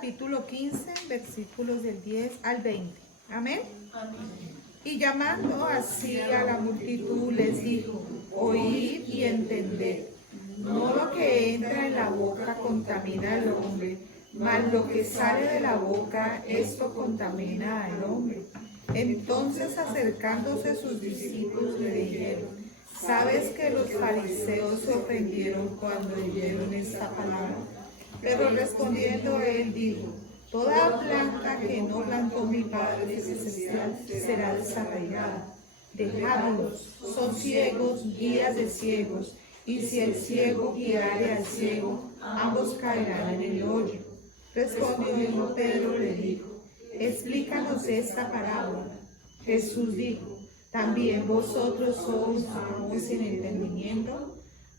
capítulo 15, versículos del 10 al 20. Amén. Amén. Y llamando así a la multitud les dijo: oíd y entended. No lo que entra en la boca contamina al hombre, mas lo que sale de la boca, esto contamina al hombre. Entonces, acercándose sus discípulos, le dijeron: ¿sabes que los fariseos se ofendieron cuando oyeron esta palabra? Pero respondiendo él dijo: toda planta que no plantó mi Padre Celestial será desarraigada. Dejadlos, son ciegos, guías de ciegos, y si el ciego guiare al ciego, ambos caerán en el hoyo. Respondió Pedro, le dijo: explícanos esta parábola. Jesús dijo: ¿también vosotros sois aún sin entendimiento?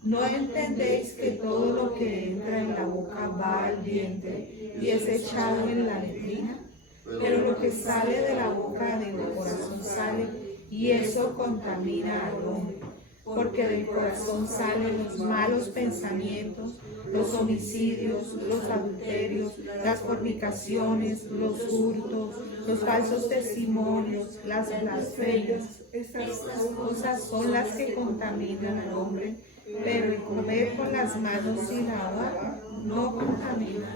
¿No entendéis que todo lo que entra en la boca va al vientre y es echado en la letrina? Pero lo que sale de la boca del corazón sale, y eso contamina al hombre. Porque del corazón salen los malos pensamientos, los homicidios, los adulterios, las fornicaciones, los hurtos, los falsos testimonios, las blasfemias. Estas cosas son las que contaminan al hombre, pero el comer con las manos sin lavar no contamina.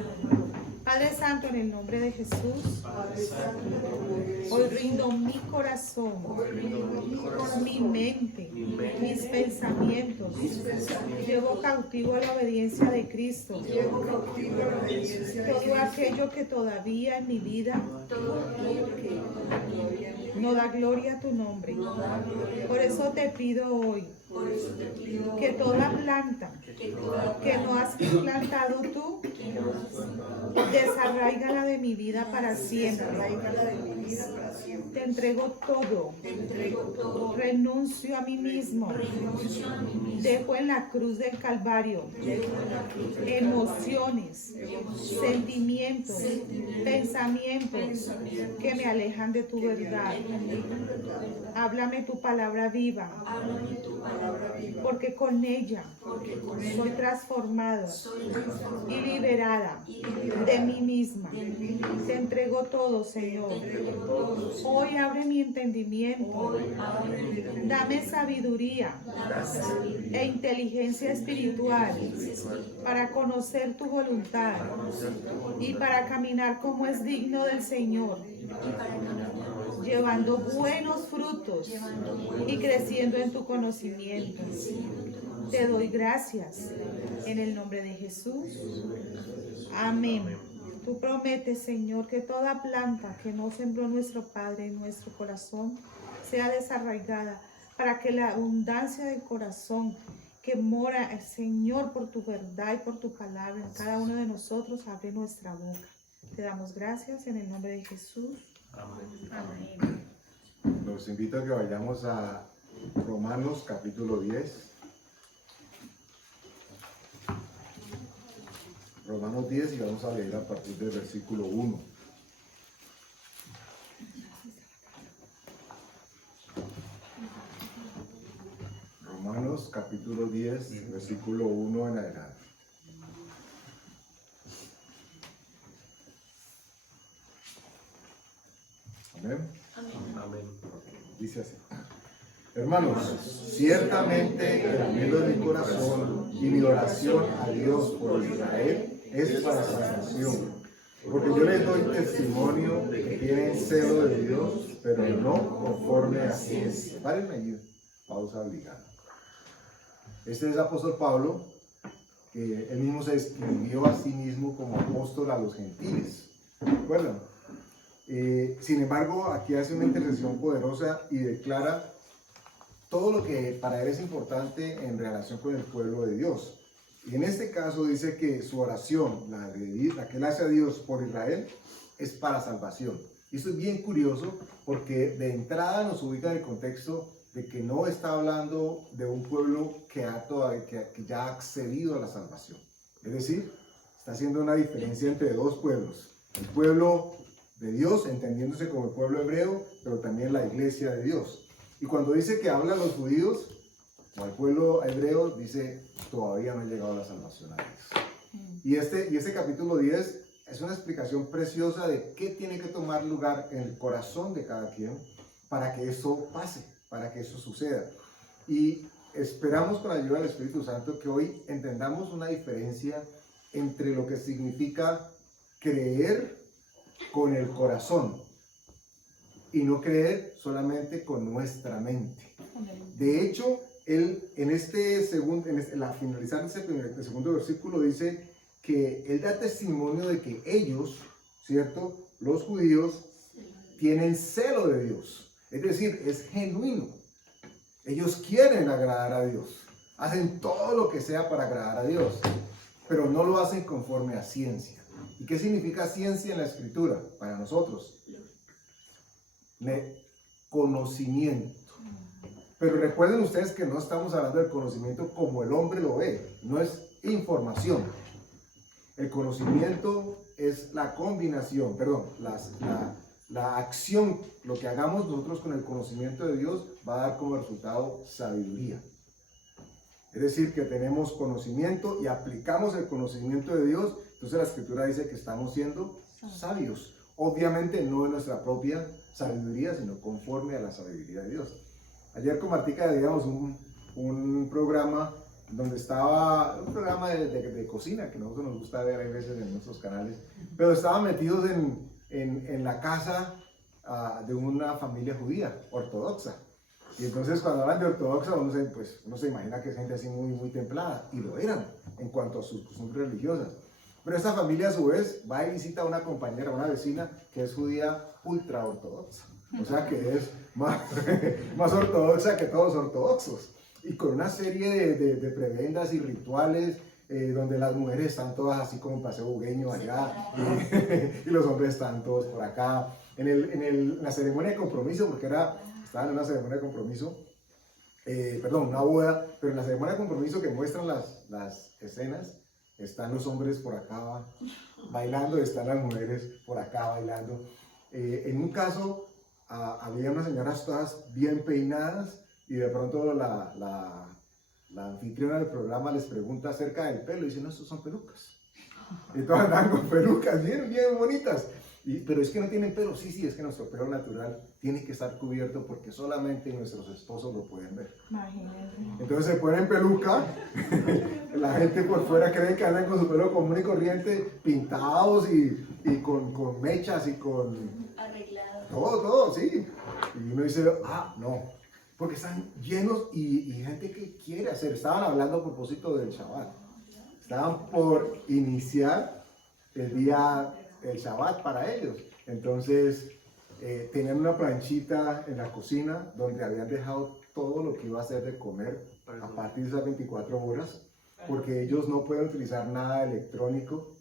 Padre Santo, en el nombre de Jesús, hoy rindo mi corazón, mi mente, mis pensamientos. Llevo cautivo a la obediencia de Cristo. Todo aquello que todavía en mi vida no da gloria a tu nombre. Por eso te pido hoy que toda planta que no has plantado tú, desarraígala de mi vida para siempre. Te entrego todo. Renuncio a mí mismo. Dejo en la cruz del Calvario emociones, sentimientos, pensamientos que me alejan de tu verdad. Háblame tu palabra viva, porque con ella soy transformada y liberada de mí misma. Te entrego todo, Señor. Hoy abre mi entendimiento. Dame sabiduría e inteligencia espiritual para conocer tu voluntad y para caminar como es digno del Señor, llevando buenos frutos y creciendo en tu conocimiento. Te doy gracias en el nombre de Jesús. Amén. Tú prometes, Señor, que toda planta que no sembró nuestro Padre en nuestro corazón sea desarraigada, para que la abundancia del corazón que mora, Señor, por tu verdad y por tu palabra, en cada uno de nosotros abre nuestra boca. Te damos gracias en el nombre de Jesús. Amén. Amén. Los invito a que vayamos a Romanos capítulo 10. Romanos 10 y vamos a leer a partir del versículo 1. Romanos capítulo 10, versículo 1 en adelante. Amén. Amén. Dice así: hermanos, ciertamente el anhelo de mi corazón y mi oración a Dios por Israel es para salvación, porque yo les doy testimonio de que tienen celo de Dios, pero no conforme a ciencia. Párenme allí, pausa obligada. Este es el apóstol Pablo, que él mismo se escribió a sí mismo como apóstol a los gentiles. ¿Recuerdan? Sin embargo, aquí hace una intercesión poderosa y declara todo lo que para él es importante en relación con el pueblo de Dios. Y en este caso dice que su oración, la que él hace a Dios por Israel, es para salvación. Y esto es bien curioso porque de entrada nos ubica en el contexto de que no está hablando de un pueblo que ya ha accedido a la salvación. Es decir, está haciendo una diferencia entre dos pueblos. El pueblo de Dios, entendiéndose como el pueblo hebreo, pero también la iglesia de Dios. Y cuando dice que habla a los judíos o al pueblo hebreo, dice todavía no ha llegado la salvación a Dios. Y este capítulo 10 es una explicación preciosa de qué tiene que tomar lugar en el corazón de cada quien para que eso pase, para que eso suceda. Y esperamos con la ayuda del Espíritu Santo que hoy entendamos una diferencia entre lo que significa creer con el corazón y no creer solamente con nuestra mente. De hecho, él en la finalizar el segundo versículo dice que él da testimonio de que ellos, ¿cierto? Los judíos tienen celo de Dios, es decir, es genuino. Ellos quieren agradar a Dios, hacen todo lo que sea para agradar a Dios, pero no lo hacen conforme a ciencia. ¿Y qué significa ciencia en la Escritura para nosotros? Conocimiento. Pero recuerden ustedes que no estamos hablando del conocimiento como el hombre lo ve, no es información. El conocimiento es la combinación, la acción, lo que hagamos nosotros con el conocimiento de Dios va a dar como resultado sabiduría. Es decir, que tenemos conocimiento y aplicamos el conocimiento de Dios, entonces la Escritura dice que estamos siendo sabios. Obviamente no en nuestra propia sabiduría, sino conforme a la sabiduría de Dios. Ayer con Martica veíamos un programa donde estaba, un programa de cocina, que a nosotros nos gusta ver a veces en nuestros canales, pero estaban metidos en la casa de una familia judía, ortodoxa. Y entonces cuando hablan de ortodoxa, uno se imagina que es gente así muy, muy templada, y lo eran en cuanto a sus costumbres religiosas. Pero esta familia a su vez va y visita a una compañera, una vecina, que es judía ultra ortodoxa. O sea que es más ortodoxa que todos ortodoxos. Y con una serie de prebendas y rituales, donde las mujeres están todas así como en paseo bugueño allá, y los hombres están todos por acá. En la ceremonia de compromiso, porque estaban en una ceremonia de compromiso, una boda, pero en la ceremonia de compromiso que muestran las escenas, están los hombres por acá bailando, están las mujeres por acá bailando. En un caso, había unas señoras todas bien peinadas y de pronto la anfitriona del programa les pregunta acerca del pelo y dice, no, estos son pelucas. Y todas andan con pelucas bien bonitas. Pero es que no tienen pelo. Sí, es que nuestro pelo natural tiene que estar cubierto porque solamente nuestros esposos lo pueden ver. Imagínate. Entonces se ponen peluca, la gente por fuera cree que andan con su pelo común y corriente, pintados y con mechas y con... arreglados. Todo, sí. Y uno dice, no, porque están llenos y gente que quiere hacer. Estaban hablando a propósito del Shabbat. Estaban por iniciar el Shabbat para ellos. Entonces, tenían una planchita en la cocina donde habían dejado todo lo que iba a hacer de comer a partir de esas 24 horas, porque ellos no pueden utilizar nada electrónico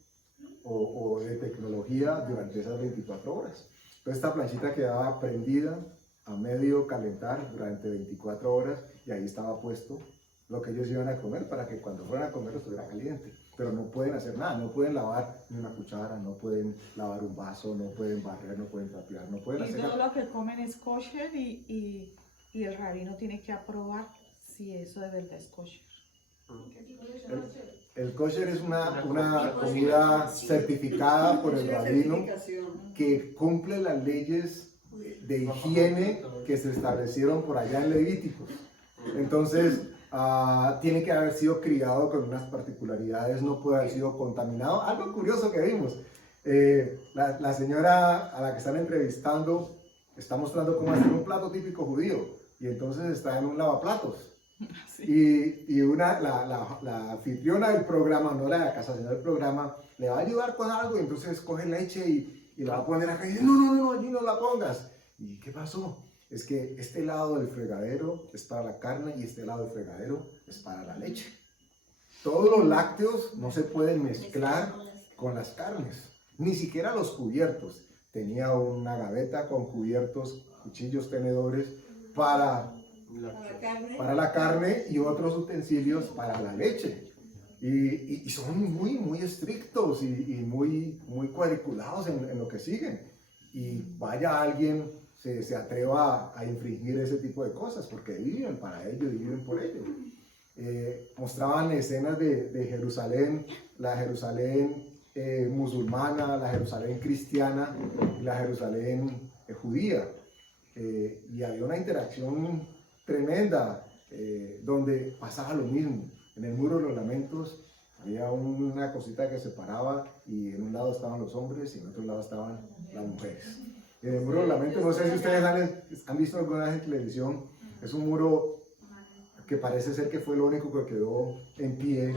o de tecnología durante esas 24 horas. Entonces, esta planchita quedaba prendida a medio calentar durante 24 horas y ahí estaba puesto lo que ellos iban a comer para que cuando fueran a comer estuviera caliente. Pero no pueden hacer nada, no pueden lavar ni una cuchara, no pueden lavar un vaso, no pueden barrer, no pueden trapear, no pueden hacer nada. Y todo lo que comen es kosher y el rabino tiene que aprobar si eso de verdad es kosher. El kosher es una comida certificada por el rabino que cumple las leyes de higiene que se establecieron por allá en Levíticos. Entonces, tiene que haber sido criado con unas particularidades, no puede haber sido contaminado. Algo curioso que vimos, la señora a la que están entrevistando está mostrando cómo hacer un plato típico judío y entonces está en un lavaplatos. Sí. Y la anfitriona del programa, no la de la casa, sino del programa, le va a ayudar con algo y entonces coge leche y la va a poner acá y dice, no, allí no la pongas. ¿Y qué pasó? Es que este lado del fregadero es para la carne y este lado del fregadero es para la leche. Todos los lácteos no se pueden mezclar con las carnes, ni siquiera los cubiertos. Tenía una gaveta con cubiertos, cuchillos, tenedores para la carne y otros utensilios para la leche. Y son muy estrictos y muy cuadriculados en lo que siguen. Y vaya alguien se atreva a infringir ese tipo de cosas, porque viven para ello y viven por ello. Mostraban escenas de Jerusalén, la Jerusalén musulmana, la Jerusalén cristiana y la Jerusalén judía. Y había una interacción tremenda donde pasaba lo mismo. En el Muro de los Lamentos había una cosita que separaba y en un lado estaban los hombres y en otro lado estaban las mujeres. En el Muro de los Lamentos, no sé si ustedes han visto alguna vez en televisión, es un muro que parece ser que fue lo único que quedó en pie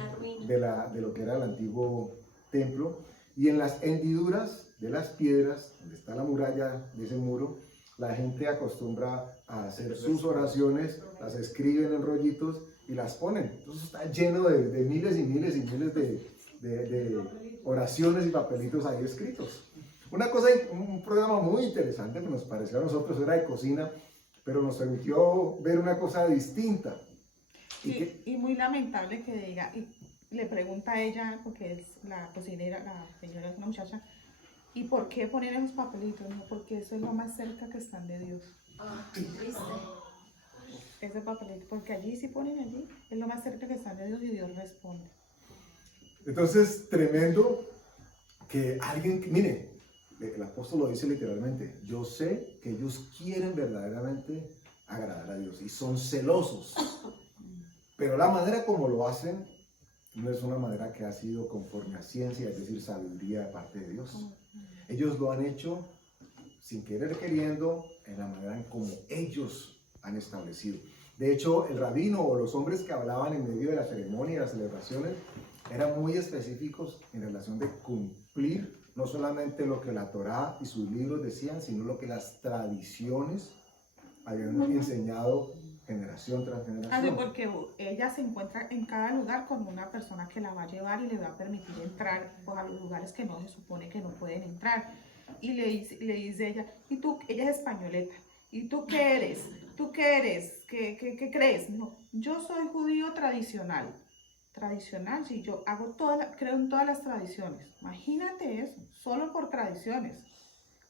de lo que era el antiguo templo. Y en las hendiduras de las piedras, donde está la muralla de ese muro, la gente acostumbra a hacer sus oraciones, las escriben en rollitos y las ponen. Entonces está lleno de miles y miles y miles de oraciones y papelitos ahí escritos. Una cosa, un programa muy interesante que nos pareció a nosotros, era de cocina, pero nos permitió ver una cosa distinta. Y muy lamentable que diga, y le pregunta a ella, porque es la cocinera, la señora es una muchacha, ¿y por qué poner esos papelitos? No, porque eso es lo más cerca que están de Dios. Triste. Ese papelito, porque allí sí ponen allí, es lo más cerca que están de Dios y Dios responde. Entonces, tremendo que alguien, mire, el apóstol lo dice literalmente, yo sé que ellos quieren verdaderamente agradar a Dios y son celosos, pero la manera como lo hacen no es una manera que ha sido conforme a ciencia, es decir, sabiduría de parte de Dios. Ellos lo han hecho sin querer queriendo, en la manera en como ellos han establecido. De hecho, el rabino o los hombres que hablaban en medio de la ceremonia y las celebraciones eran muy específicos en relación de cumplir no solamente lo que la Torá y sus libros decían, sino lo que las tradiciones habían enseñado generación tras generación. Porque ella se encuentra en cada lugar con una persona que la va a llevar y le va a permitir entrar pues, a los lugares que no se supone que no pueden entrar. Y le dice ella, ¿y tú? Ella es españoleta. ¿Y tú qué eres? ¿Tú qué eres? ¿Qué crees? No, yo soy judío tradicional. Tradicional, sí, yo creo en todas las tradiciones. Imagínate eso, solo por tradiciones.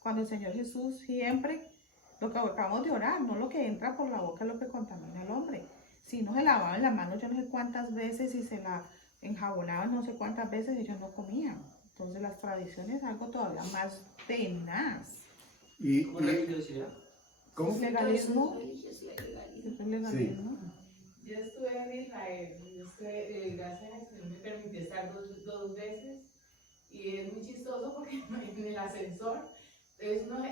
Cuando el Señor Jesús siempre, lo que acabamos de orar, no lo que entra por la boca es lo que contamina al hombre. Si no se lavaban las manos yo no sé cuántas veces y se la enjabonaban no sé cuántas veces, ellos no comían. Entonces las tradiciones es algo todavía más tenaz. ¿Cómo religiosidad? ¿Cómo? Legalismo. Legalismo. Sí. Yo estuve en Israel, gracias al Señor me permitió estar dos veces y es muy chistoso porque en el ascensor, pues todo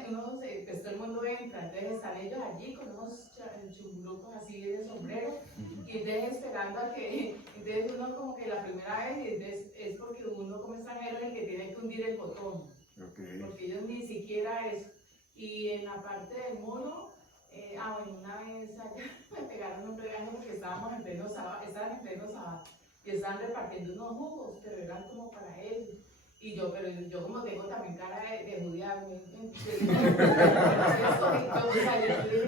el mundo entra, entonces están ellos allí con unos chumburucos así de sombrero y entonces esperando a que, entonces uno como que la primera vez, entonces es porque uno como extranjero es el que tiene que hundir el botón, porque ellos ni siquiera eso. Y en la parte del muro, bueno, una vez allá me pegaron un regaño porque estaban en pleno sábado y estaban repartiendo unos jugos, pero eran como para ellos. Pero yo como tengo también cara de judía, yo dije,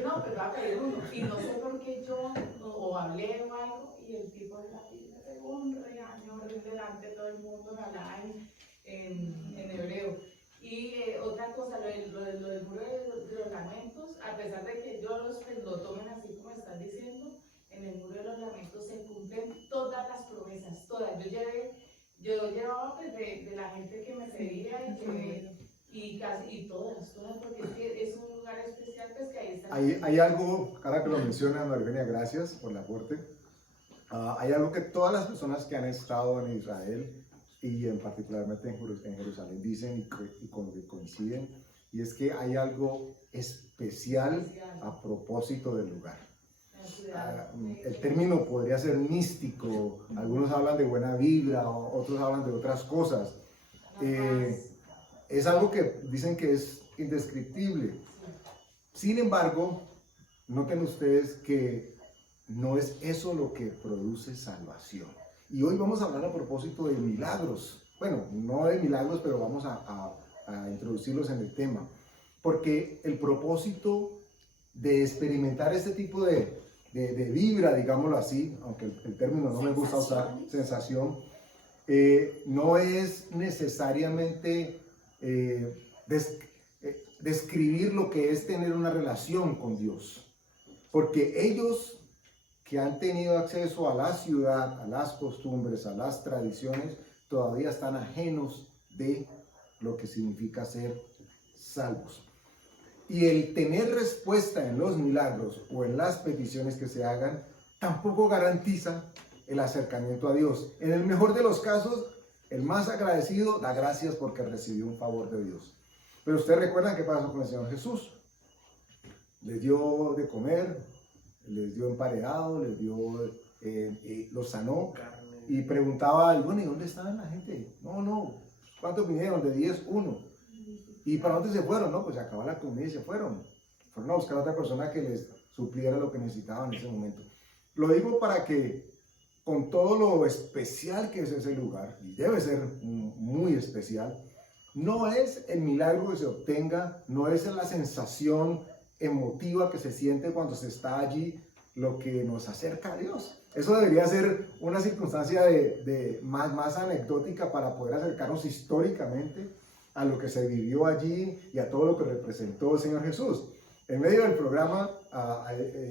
no, pero va a pedir uno. Y no sé por qué yo, o hablé o algo, y el tipo de la fila me pegó un regaño horrible delante de todo el mundo, me hablaba en hebreo. Y otra cosa, lo del muro de los lamentos, a pesar de que ellos lo tomen así como están diciendo, en el muro de los lamentos se cumplen todas las promesas, todas. Yo llevaba pues de la gente que me pedía y todas, porque es que es un lugar especial, pues que ahí está. Hay algo, ahora que lo menciona Marvenia, gracias por el aporte. Hay algo que todas las personas que han estado en Israel y en particularmente en Jerusalén dicen y con lo que coinciden, y es que hay algo especial a propósito del lugar. El término podría ser místico, algunos hablan de buena vibra, otros hablan de otras cosas. Es algo que dicen que es indescriptible. Sin embargo, noten ustedes que no es eso lo que produce salvación. Y hoy vamos a hablar a propósito de milagros. Bueno, no de milagros, pero vamos a introducirlos en el tema. Porque el propósito de experimentar este tipo de vibra, digámoslo así, aunque el término no me gusta usar, sensación, no es necesariamente describir lo que es tener una relación con Dios. Porque ellos que han tenido acceso a la ciudad, a las costumbres, a las tradiciones, todavía están ajenos de lo que significa ser salvos. Y el tener respuesta en los milagros o en las peticiones que se hagan tampoco garantiza el acercamiento a Dios. En el mejor de los casos, el más agradecido da gracias porque recibió un favor de Dios. Pero ustedes recuerdan qué pasó con el Señor Jesús. Les dio de comer, les dio emparedado, les dio, los sanó. Y preguntaba, bueno, ¿y dónde estaban la gente? No, ¿cuántos vinieron? De 10, 1. ¿Y para dónde se fueron? No, pues se acabó la comida y se fueron. Fueron a buscar a otra persona que les supliera lo que necesitaban en ese momento. Lo digo para que, con todo lo especial que es ese lugar, y debe ser muy especial, no es el milagro que se obtenga, no es la sensación emotiva que se siente cuando se está allí lo que nos acerca a Dios. Eso debería ser una circunstancia más anecdótica para poder acercarnos históricamente a lo que se vivió allí y a todo lo que representó el Señor Jesús. En medio del programa,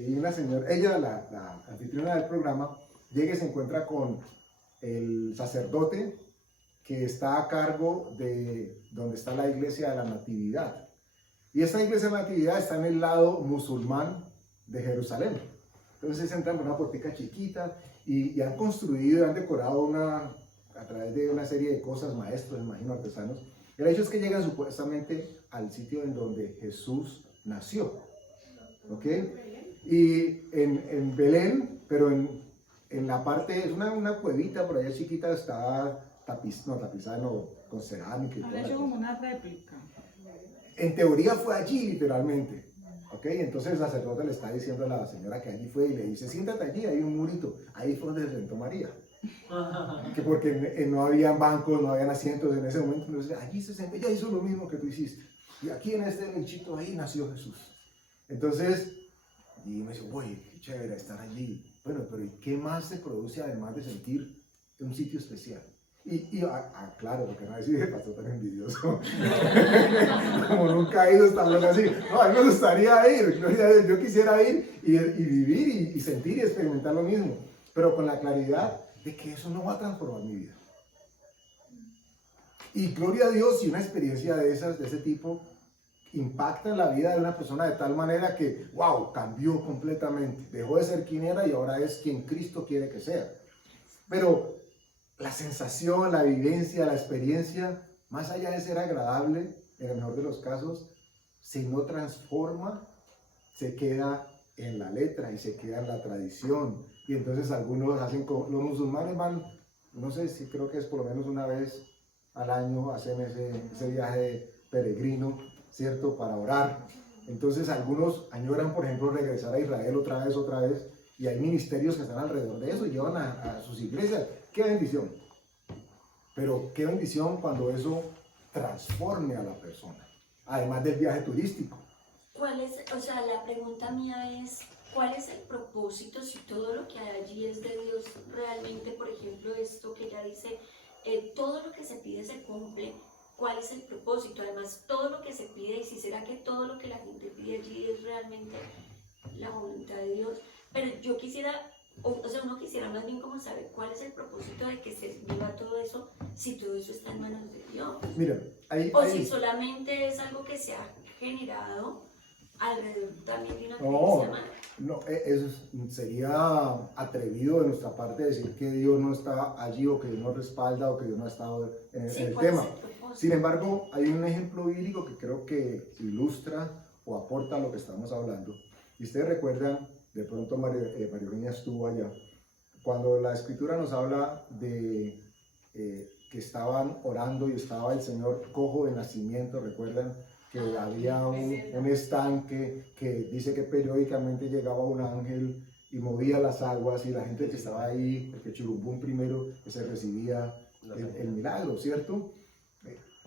y una señora, ella, la anfitriona del programa, llega y se encuentra con el sacerdote que está a cargo de donde está la iglesia de la Natividad. Y esa iglesia de la Natividad está en el lado musulmán de Jerusalén. Entonces entran por una puertica chiquita y han construido y han decorado a través de una serie de cosas, maestros, imagino, artesanos. El hecho es que llegan supuestamente al sitio en donde Jesús nació. ¿Ok? Y en Belén, pero en la parte, es una cuevita por allá chiquita, está tapizada con cerámica y todo. Han hecho como una réplica. En teoría fue allí literalmente. ¿Ok? Entonces el sacerdote le está diciendo a la señora que allí fue y le dice, siéntate allí, hay un murito. Ahí fue donde se sentó María. Que porque no habían bancos, no habían asientos en ese momento. Entonces allí se sentó, ella hizo lo mismo que tú hiciste. Y aquí en este nichito ahí nació Jesús. Entonces, y me dice, oye, qué chévere estar allí. Bueno, pero ¿y qué más se produce además de sentir un sitio especial? Claro, porque no decir, pasó tan envidioso. Como nunca ha ido esta buena así. No, a mí me gustaría ir, yo quisiera ir y vivir y sentir y experimentar lo mismo. Pero con la claridad de que eso no va a transformar mi vida. Y gloria a Dios si una experiencia de ese tipo impacta en la vida de una persona de tal manera que, wow, cambió completamente. Dejó de ser quien era y ahora es quien Cristo quiere que sea. Pero la sensación, la vivencia, la experiencia, más allá de ser agradable, en el mejor de los casos, si no transforma, se queda en la letra y se queda en la tradición. Y entonces algunos hacen, los musulmanes van, no sé si creo que es por lo menos una vez al año, hacen ese viaje peregrino, ¿cierto? Para orar. Entonces algunos añoran, por ejemplo, regresar a Israel otra vez, y hay ministerios que están alrededor de eso y llevan a sus iglesias. ¡Qué bendición! Pero qué bendición cuando eso transforme a la persona, además del viaje turístico. La pregunta mía es, ¿cuál es el propósito si todo lo que hay allí es de Dios realmente? Por ejemplo, esto que ella dice, todo lo que se pide se cumple. ¿Cuál es el propósito? Además, todo lo que se pide, y si será que todo lo que la gente pide allí es realmente la voluntad de Dios. Pero yo quisiera, uno quisiera más bien como saber cuál es el propósito de que se viva todo eso, si todo eso está en manos de Dios. Mira, Si solamente es algo que se ha generado alrededor también de una no, madre. No, eso sería atrevido de nuestra parte decir que Dios no está allí o que Dios no respalda o que Dios no ha estado en el tema. Sin embargo, hay un ejemplo bíblico que creo que ilustra o aporta lo que estamos hablando. Y ustedes recuerdan, de pronto María Eugenia estuvo allá, cuando la Escritura nos habla de que estaban orando y estaba el Señor cojo de nacimiento, ¿recuerdan? Que había un estanque que dice que periódicamente llegaba un ángel y movía las aguas y la gente que estaba ahí, el que churumbum primero, que se recibía el milagro, ¿cierto?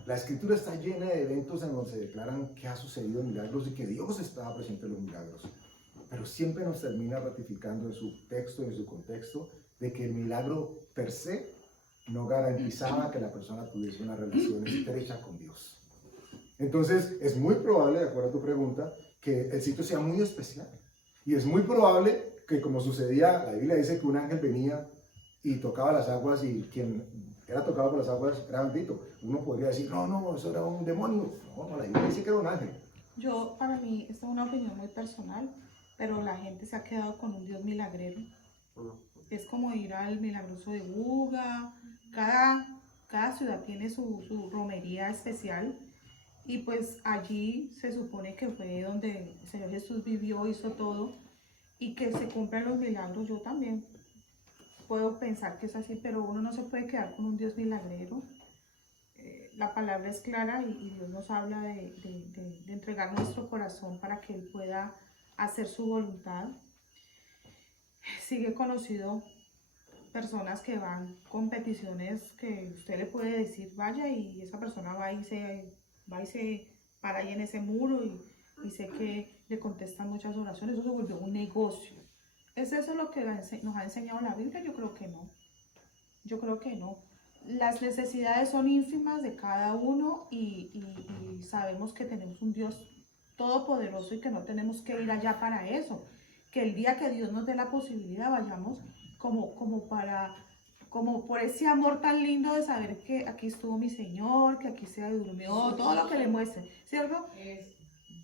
La Escritura está llena de eventos en donde se declaran que ha sucedido milagros y que Dios estaba presente en los milagros. Pero siempre nos termina ratificando en su texto y en su contexto de que el milagro per se no garantizaba que la persona tuviese una relación estrecha con Dios. Entonces, es muy probable, de acuerdo a tu pregunta, que el sitio sea muy especial. Y es muy probable que, como sucedía, la Biblia dice que un ángel venía y tocaba las aguas y quien era tocado por las aguas era bendito. Uno podría decir, no, eso era un demonio. No, la Biblia dice que era un ángel. Para mí, esta es una opinión muy personal, pero la gente se ha quedado con un Dios milagrero. Es como ir al Milagroso de Buga. Cada ciudad tiene su romería especial. Y pues allí se supone que fue donde el Señor Jesús vivió, hizo todo. Y que se cumplen los milagros. Yo también puedo pensar que es así, pero uno no se puede quedar con un Dios milagrero. La palabra es clara y Dios nos habla de entregar nuestro corazón para que Él pueda hacer su voluntad. Sigue conocido personas que van con peticiones que usted le puede decir vaya, y esa persona va y se para ahí en ese muro y sé que le contestan muchas oraciones. Eso se volvió un negocio. ¿Es eso lo que nos ha enseñado la Biblia? Yo creo que no. Yo creo que no. Las necesidades son ínfimas de cada uno y sabemos que tenemos un Dios todopoderoso y que no tenemos que ir allá para eso. Que el día que Dios nos dé la posibilidad vayamos como por ese amor tan lindo de saber que aquí estuvo mi Señor, que aquí se durmió, todo lo que le muestre, ¿cierto?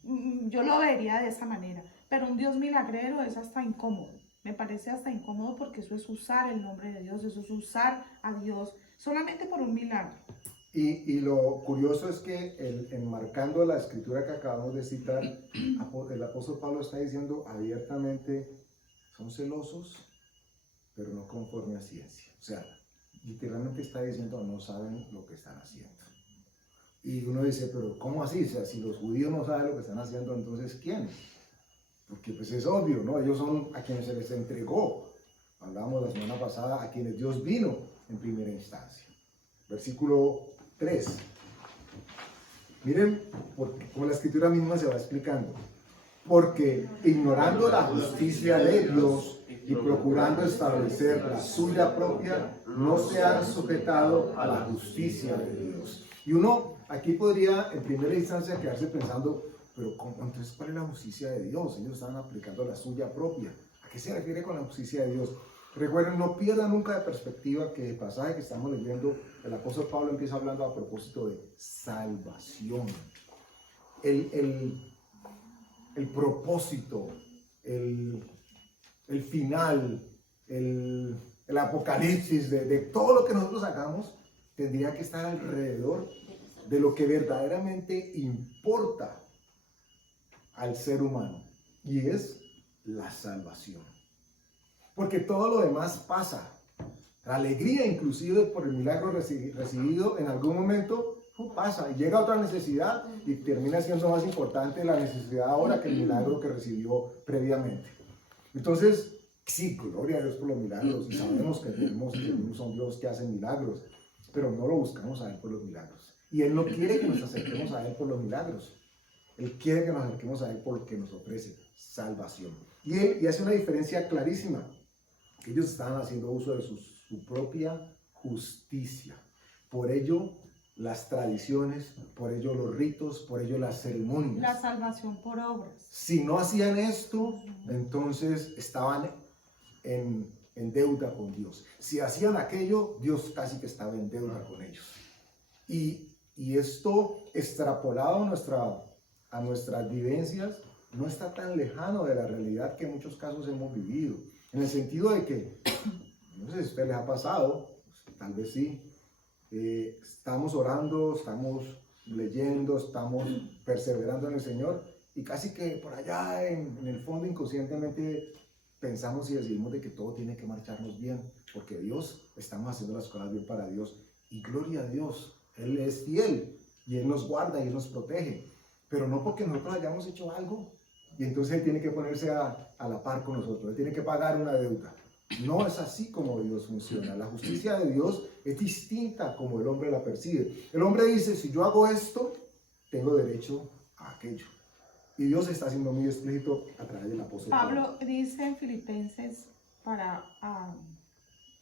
Yo lo vería de esa manera. Pero un Dios milagrero es hasta incómodo. Me parece hasta incómodo porque eso es usar el nombre de Dios, eso es usar a Dios solamente por un milagro. Y lo curioso es que enmarcando la escritura que acabamos de citar, el apóstol Pablo está diciendo abiertamente, son celosos, pero no conforme a ciencia. O sea, literalmente está diciendo, no saben lo que están haciendo. Y uno dice, pero ¿cómo así? O sea, si los judíos no saben lo que están haciendo, entonces ¿quién? Porque pues es obvio, ¿no? Ellos son a quienes se les entregó. Hablábamos la semana pasada, a quienes Dios vino en primera instancia. Versículo 3. Miren, como la escritura misma se va explicando. Porque ignorando la justicia de Dios y procurando establecer la suya propia, no se han sujetado a la justicia de Dios. Y uno aquí podría en primera instancia quedarse pensando, pero entonces ¿cuál es la justicia de Dios? Ellos estaban aplicando la suya propia. ¿A qué se refiere con la justicia de Dios? Recuerden, no pierdan nunca de perspectiva que el pasaje que estamos leyendo, el apóstol Pablo empieza hablando a propósito de salvación. El propósito, el final, el apocalipsis de todo lo que nosotros hagamos tendría que estar alrededor de lo que verdaderamente importa al ser humano, y es la salvación. Porque todo lo demás pasa. La alegría inclusive por el milagro recibido en algún momento pasa, y llega otra necesidad y termina siendo más importante la necesidad ahora que el milagro que recibió previamente. Entonces, sí, gloria a Dios por los milagros, y sabemos que tenemos un Dios que hace milagros, pero no lo buscamos a Él por los milagros. Y Él no quiere que nos acerquemos a Él por los milagros. Él quiere que nos acerquemos a Él por lo que nos ofrece, salvación. Y hace una diferencia clarísima. Ellos estaban haciendo uso de su propia justicia. Por ello, las tradiciones, por ello los ritos, por ello las ceremonias. La salvación por obras. Si no hacían esto, entonces estaban en deuda con Dios. Si hacían aquello, Dios casi que estaba en deuda con ellos. Y esto extrapolado a nuestras vivencias no está tan lejano de la realidad que en muchos casos hemos vivido. En el sentido de que, no sé si a ustedes les ha pasado, pues, tal vez sí, estamos orando, estamos leyendo, estamos perseverando en el Señor, y casi que por allá en el fondo inconscientemente pensamos y decidimos de que todo tiene que marcharnos bien, porque Dios, estamos haciendo las cosas bien para Dios, y gloria a Dios, Él es fiel, y Él nos guarda y Él nos protege, pero no porque nosotros hayamos hecho algo, y entonces Él tiene que ponerse a la par con nosotros, Él tiene que pagar una deuda. No es así como Dios funciona. La justicia de Dios es distinta como el hombre la percibe. El hombre dice, si yo hago esto, tengo derecho a aquello. Y Dios está siendo muy explícito a través del apóstol Pablo dice en Filipenses, para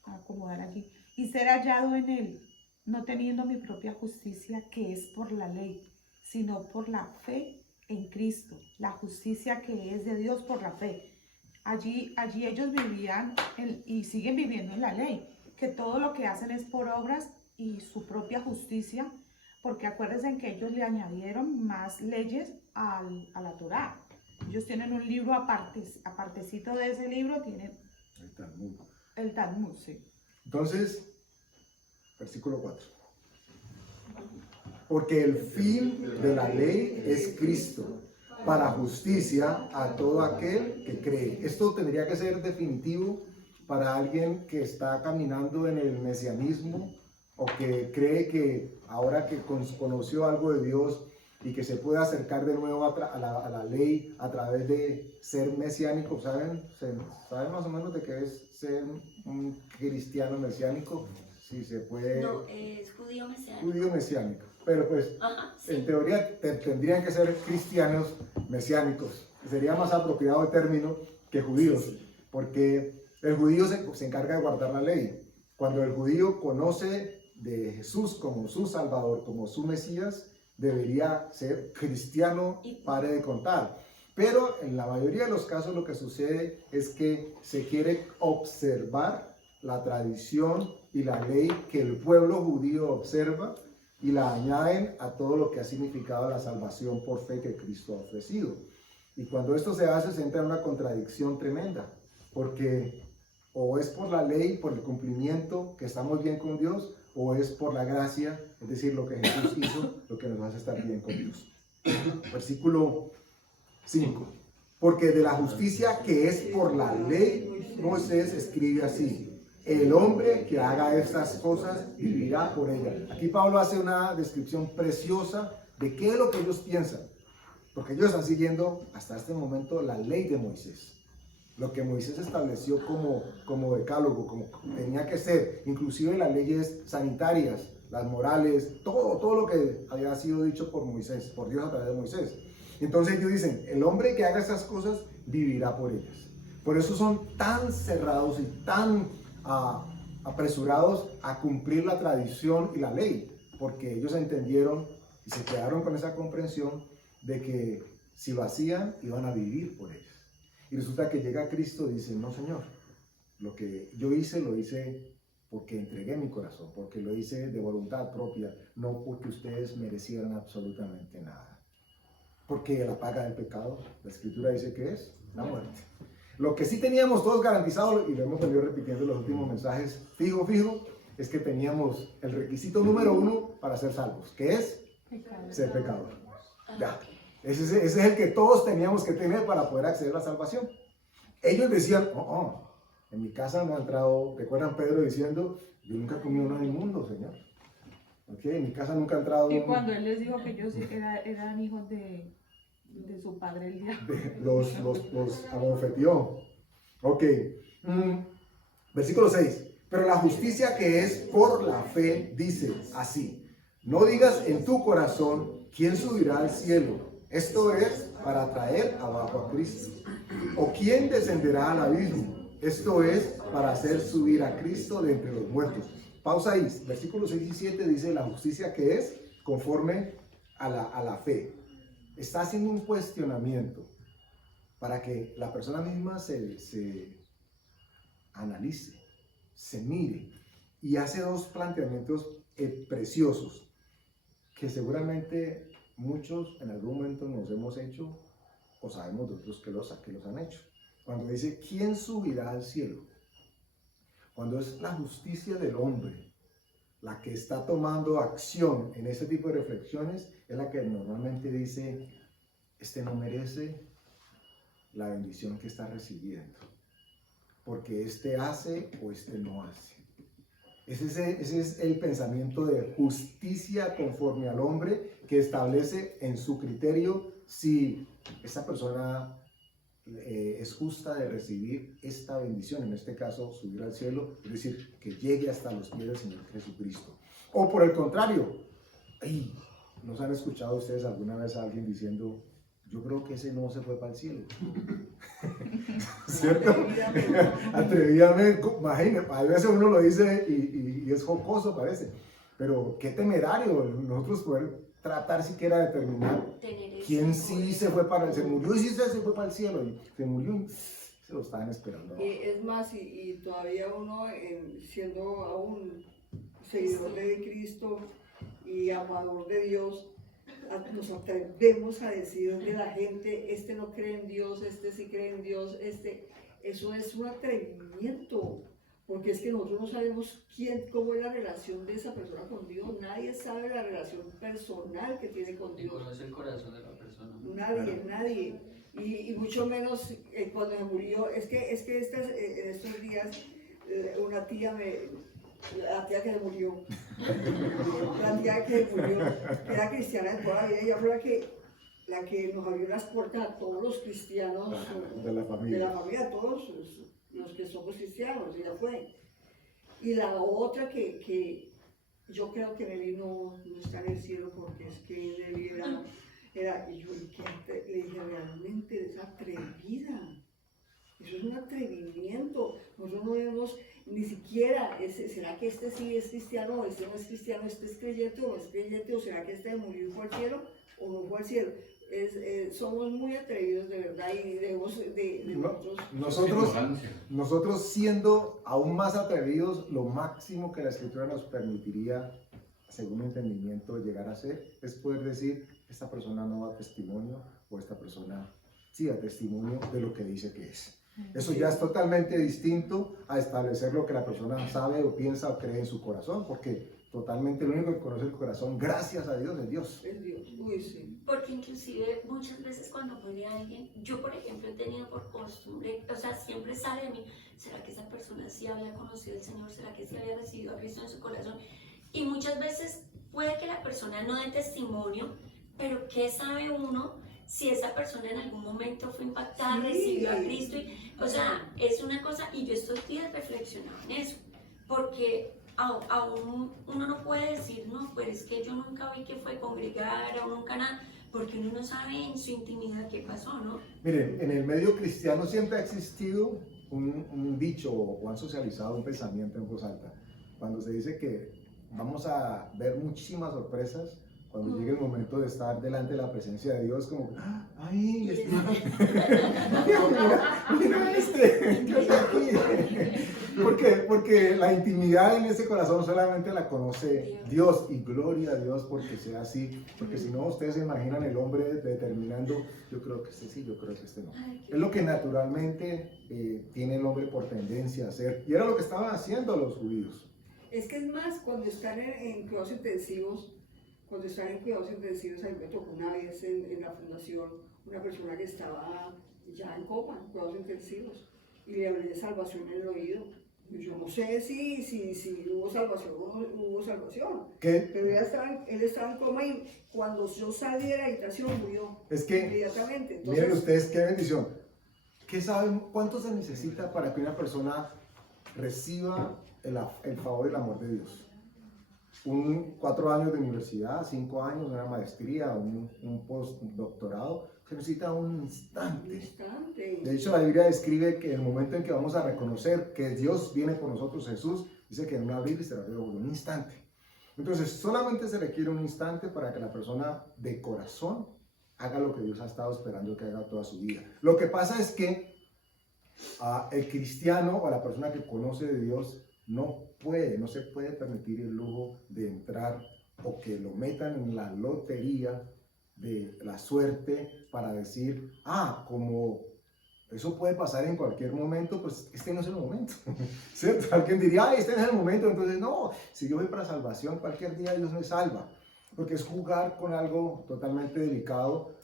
acomodar aquí, y ser hallado en Él, no teniendo mi propia justicia que es por la ley, sino por la fe en Cristo, la justicia que es de Dios por la fe. Allí ellos vivían y siguen viviendo en la ley, que todo lo que hacen es por obras y su propia justicia, porque acuérdense que ellos le añadieron más leyes a la Torá. Ellos tienen un libro apartecito de ese libro, tienen El Talmud. el Talmud, sí. Entonces, versículo 4. Porque el fin de la ley es Cristo, para justicia a todo aquel que cree. Esto tendría que ser definitivo para alguien que está caminando en el mesianismo o que cree que ahora que conoció algo de Dios y que se puede acercar de nuevo a la ley a través de ser mesiánico. ¿Saben más o menos de qué es ser un cristiano mesiánico? Si se puede... No, es judío mesiánico. Judío mesiánico. Pero pues, Ajá, sí. en teoría tendrían que ser cristianos mesiánicos. Sería más apropiado el término que judíos, Sí, sí. porque el judío se encarga de guardar la ley. Cuando el judío conoce de Jesús como su Salvador, como su Mesías, debería ser cristiano, pare de contar. Pero en la mayoría de los casos lo que sucede es que se quiere observar la tradición y la ley que el pueblo judío observa y la añaden a todo lo que ha significado la salvación por fe que Cristo ha ofrecido. Y cuando esto se hace, se entra en una contradicción tremenda, porque o es por la ley, por el cumplimiento que estamos bien con Dios, o es por la gracia, es decir, lo que Jesús hizo, lo que nos hace estar bien con Dios. Versículo 5. Porque de la justicia que es por la ley, Moisés escribe así: el hombre que haga estas cosas vivirá por ellas. Aquí Pablo hace una descripción preciosa de qué es lo que ellos piensan, porque ellos están siguiendo hasta este momento la ley de Moisés. Lo que Moisés estableció como decálogo, como tenía que ser, inclusive las leyes sanitarias, las morales, todo lo que había sido dicho por Moisés, por Dios a través de Moisés. Entonces ellos dicen, el hombre que haga esas cosas vivirá por ellas. Por eso son tan cerrados y tan apresurados a cumplir la tradición y la ley, porque ellos entendieron y se quedaron con esa comprensión de que si lo hacían, iban a vivir por ellas. Y resulta que llega Cristo y dice, no Señor, lo que yo hice, lo hice porque entregué mi corazón, porque lo hice de voluntad propia, no porque ustedes merecieran absolutamente nada. Porque la paga del pecado, la Escritura dice que es la muerte. Lo que sí teníamos todos garantizado, y lo hemos venido repitiendo en los últimos mensajes, fijo, es que teníamos el requisito número 1 para ser salvos, que es ser pecador. Ya. Ese es el que todos teníamos que tener para poder acceder a la salvación. Ellos decían, en mi casa no ha entrado, ¿recuerdan Pedro diciendo, yo nunca comí un inmundo, Señor? Okay, en mi casa nunca ha entrado... Y cuando él les dijo que ellos eran hijos de su padre el diablo. Los abofeteó. Ok. Versículo 6. Pero la justicia que es por la fe dice así: no digas en tu corazón, ¿quién subirá al cielo? Esto es para traer abajo a Cristo. ¿O quién descenderá al abismo? Esto es para hacer subir a Cristo de entre los muertos. Pausa ahí. Versículos 6 y 7 dice la justicia que es conforme a la fe. Está haciendo un cuestionamiento para que la persona misma se analice, se mire y hace dos planteamientos preciosos que seguramente muchos en algún momento nos hemos hecho o sabemos de otros que los han hecho. Cuando dice, ¿quién subirá al cielo? Cuando es la justicia del hombre la que está tomando acción en este tipo de reflexiones, es la que normalmente dice, este no merece la bendición que está recibiendo, porque este hace o este no hace. Ese es el pensamiento de justicia conforme al hombre que establece en su criterio si esa persona es justa de recibir esta bendición, en este caso subir al cielo, es decir, que llegue hasta los pies del Señor Jesucristo. O por el contrario, ¿nos han escuchado ustedes alguna vez a alguien diciendo, yo creo que ese no se fue para el cielo? ¿Cierto? Atrevidamente, imagínate, a veces uno lo dice y es jocoso parece, pero qué temerario nosotros poder tratar siquiera de determinar quién sí se fue para el cielo, se murió y sí se fue para el cielo, y se murió y se lo estaban esperando. Es más, y todavía uno siendo aún seguidor de Cristo y amador de Dios, nos atrevemos a decir de la gente, este no cree en Dios, este sí cree en Dios, eso es un atrevimiento, porque es que nosotros no sabemos cómo es la relación de esa persona con Dios, nadie sabe la relación personal que tiene con Y Dios, conoce el corazón de la persona. nadie, y mucho menos cuando se murió, en estos días una tía la tía que se murió, era cristiana de toda la vida, ella fue la que nos abrió las puertas a todos los cristianos de la familia, a todos los que somos cristianos, ella fue. Y la otra que yo creo que Nelly no está en el cielo, porque es que Nelly y yo le dije, realmente es atrevida. Eso es un atrevimiento. Nosotros no debemos ni siquiera, ¿será que este sí es cristiano o este no es cristiano? ¿Este es creyente o no es creyente? ¿O será que este murió y fue al cielo o no fue al cielo? Somos muy atrevidos de verdad y debemos nosotros siendo aún más atrevidos, lo máximo que la Escritura nos permitiría, según mi entendimiento, llegar a ser, es poder decir, esta persona no da testimonio o esta persona sí da testimonio de lo que dice que es. Eso ya es totalmente distinto a establecer lo que la persona sabe o piensa o cree en su corazón, porque totalmente lo único que conoce el corazón, gracias a Dios, es Dios. Es Dios, uy, sí. Porque inclusive muchas veces cuando muere alguien, yo por ejemplo he tenido por costumbre, o sea, siempre sale de mí, ¿será que esa persona sí había conocido al Señor? ¿Será que sí había recibido a Cristo en su corazón? Y muchas veces puede que la persona no dé testimonio, pero ¿qué sabe uno si esa persona en algún momento fue impactada, Sí. recibió a Cristo? O sea, es una cosa, y yo estos días reflexionaba en eso, porque aún uno no puede decir, no, pues es que yo nunca vi que fue congregar o nunca nada, porque uno no sabe en su intimidad qué pasó, ¿no? Miren, en el medio cristiano siempre ha existido un dicho o han socializado un pensamiento en voz alta. Cuando se dice que vamos a ver muchísimas sorpresas cuando llegue el momento de estar delante de la presencia de Dios, como, ¡ay! Mira ¿qué hace aquí? ¿Por qué? Porque la intimidad en ese corazón solamente la conoce Dios, y gloria a Dios porque sea así, porque si no, ustedes se imaginan el hombre determinando, yo creo que este sí, yo creo que este no. Es lo que naturalmente tiene el hombre por tendencia a hacer, y era lo que estaban haciendo los judíos. Es que es más, cuando están en cuidados intensivos, a mí me tocó una vez en la fundación una persona que estaba ya en coma, en cuidados intensivos, y le hablé de salvación en el oído. Y yo no sé si hubo salvación o no hubo salvación. ¿Qué? Pero él estaba en coma y cuando yo salí de la habitación murió. Es que, inmediatamente. Entonces, miren ustedes qué bendición. ¿Qué saben? ¿Cuánto se necesita para que una persona reciba el favor y el amor de Dios? 4 años de universidad, 5 años, una maestría, un postdoctorado, se necesita un instante. De hecho, la Biblia describe que en el momento en que vamos a reconocer que Dios viene por nosotros, Jesús, dice que en un abrir y cerrar de ojos, un instante. Entonces, solamente se requiere un instante para que la persona de corazón haga lo que Dios ha estado esperando que haga toda su vida. Lo que pasa es que el cristiano o la persona que conoce de Dios no se puede permitir el lujo de entrar o que lo metan en la lotería de la suerte para decir, como eso puede pasar en cualquier momento, pues este no es el momento, ¿cierto? Alguien diría, este no es el momento, entonces no, si yo voy para salvación, cualquier día Dios me salva, porque es jugar con algo totalmente delicado,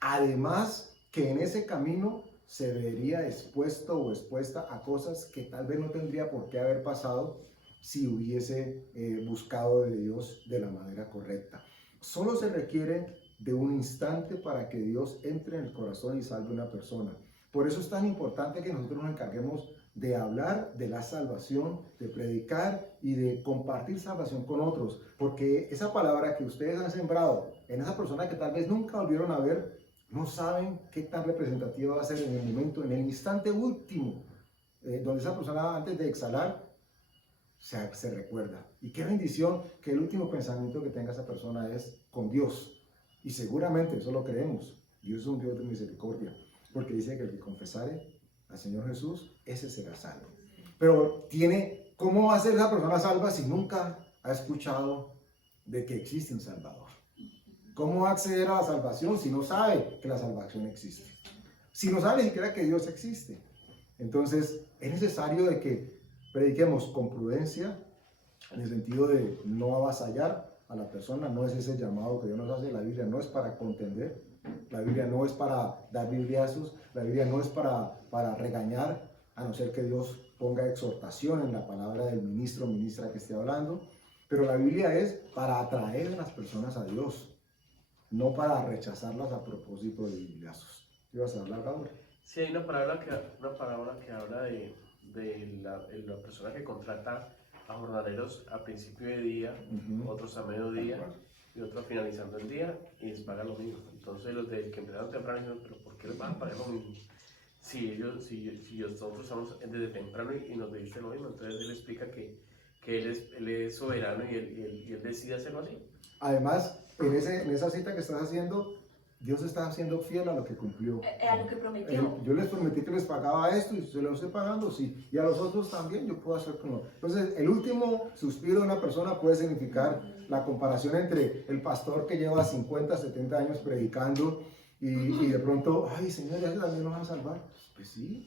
además que en ese camino se vería expuesto o expuesta a cosas que tal vez no tendría por qué haber pasado si hubiese buscado de Dios de la manera correcta. Solo se requiere de un instante para que Dios entre en el corazón y salve a una persona. Por eso es tan importante que nosotros nos encarguemos de hablar de la salvación, de predicar y de compartir salvación con otros, porque esa palabra que ustedes han sembrado en esa persona que tal vez nunca volvieron a ver, no saben qué tan representativa va a ser en el momento, en el instante último, donde esa persona antes de exhalar se recuerda. Y qué bendición que el último pensamiento que tenga esa persona es con Dios. Y seguramente eso lo creemos. Dios es un Dios de misericordia, porque dice que el que confesare al Señor Jesús, ese será salvo. Pero ¿cómo va a ser esa persona salva si nunca ha escuchado de que existe un Salvador. ¿Cómo va a acceder a la salvación si no sabe que la salvación existe? Si no sabe ni siquiera que Dios existe. Entonces, es necesario de que prediquemos con prudencia, en el sentido de no avasallar a la persona. No es ese llamado que Dios nos hace. La Biblia no es para contender, la Biblia no es para dar bibliazos, la Biblia no es para regañar, a no ser que Dios ponga exhortación en la palabra del ministro o ministra que esté hablando. Pero la Biblia es para atraer a las personas a Dios, no para rechazarlas a propósito de bibliazos. ¿Qué vas a hablar ahora? Sí, hay una palabra que habla de la persona que contrata a jornaleros a principio de día, otros a mediodía y otros finalizando el día, y les pagan lo mismo. Entonces los que empezaron temprano dicen, pero ¿por qué les van a pagar lo mismo? Si nosotros estamos desde temprano y nos dicen lo mismo. Entonces él explica que él es soberano y él decide hacerlo así. Además, en esa cita que estás haciendo, Dios está siendo fiel a lo que cumplió. A lo que prometió. Yo les prometí que les pagaba esto y se lo estoy pagando, sí. Y a los otros también yo puedo hacer como. Entonces, el último suspiro de una persona puede significar la comparación entre el pastor que lleva 50, 70 años predicando y de pronto, ay, Señor, ¿ya también nos van a salvar? Pues sí.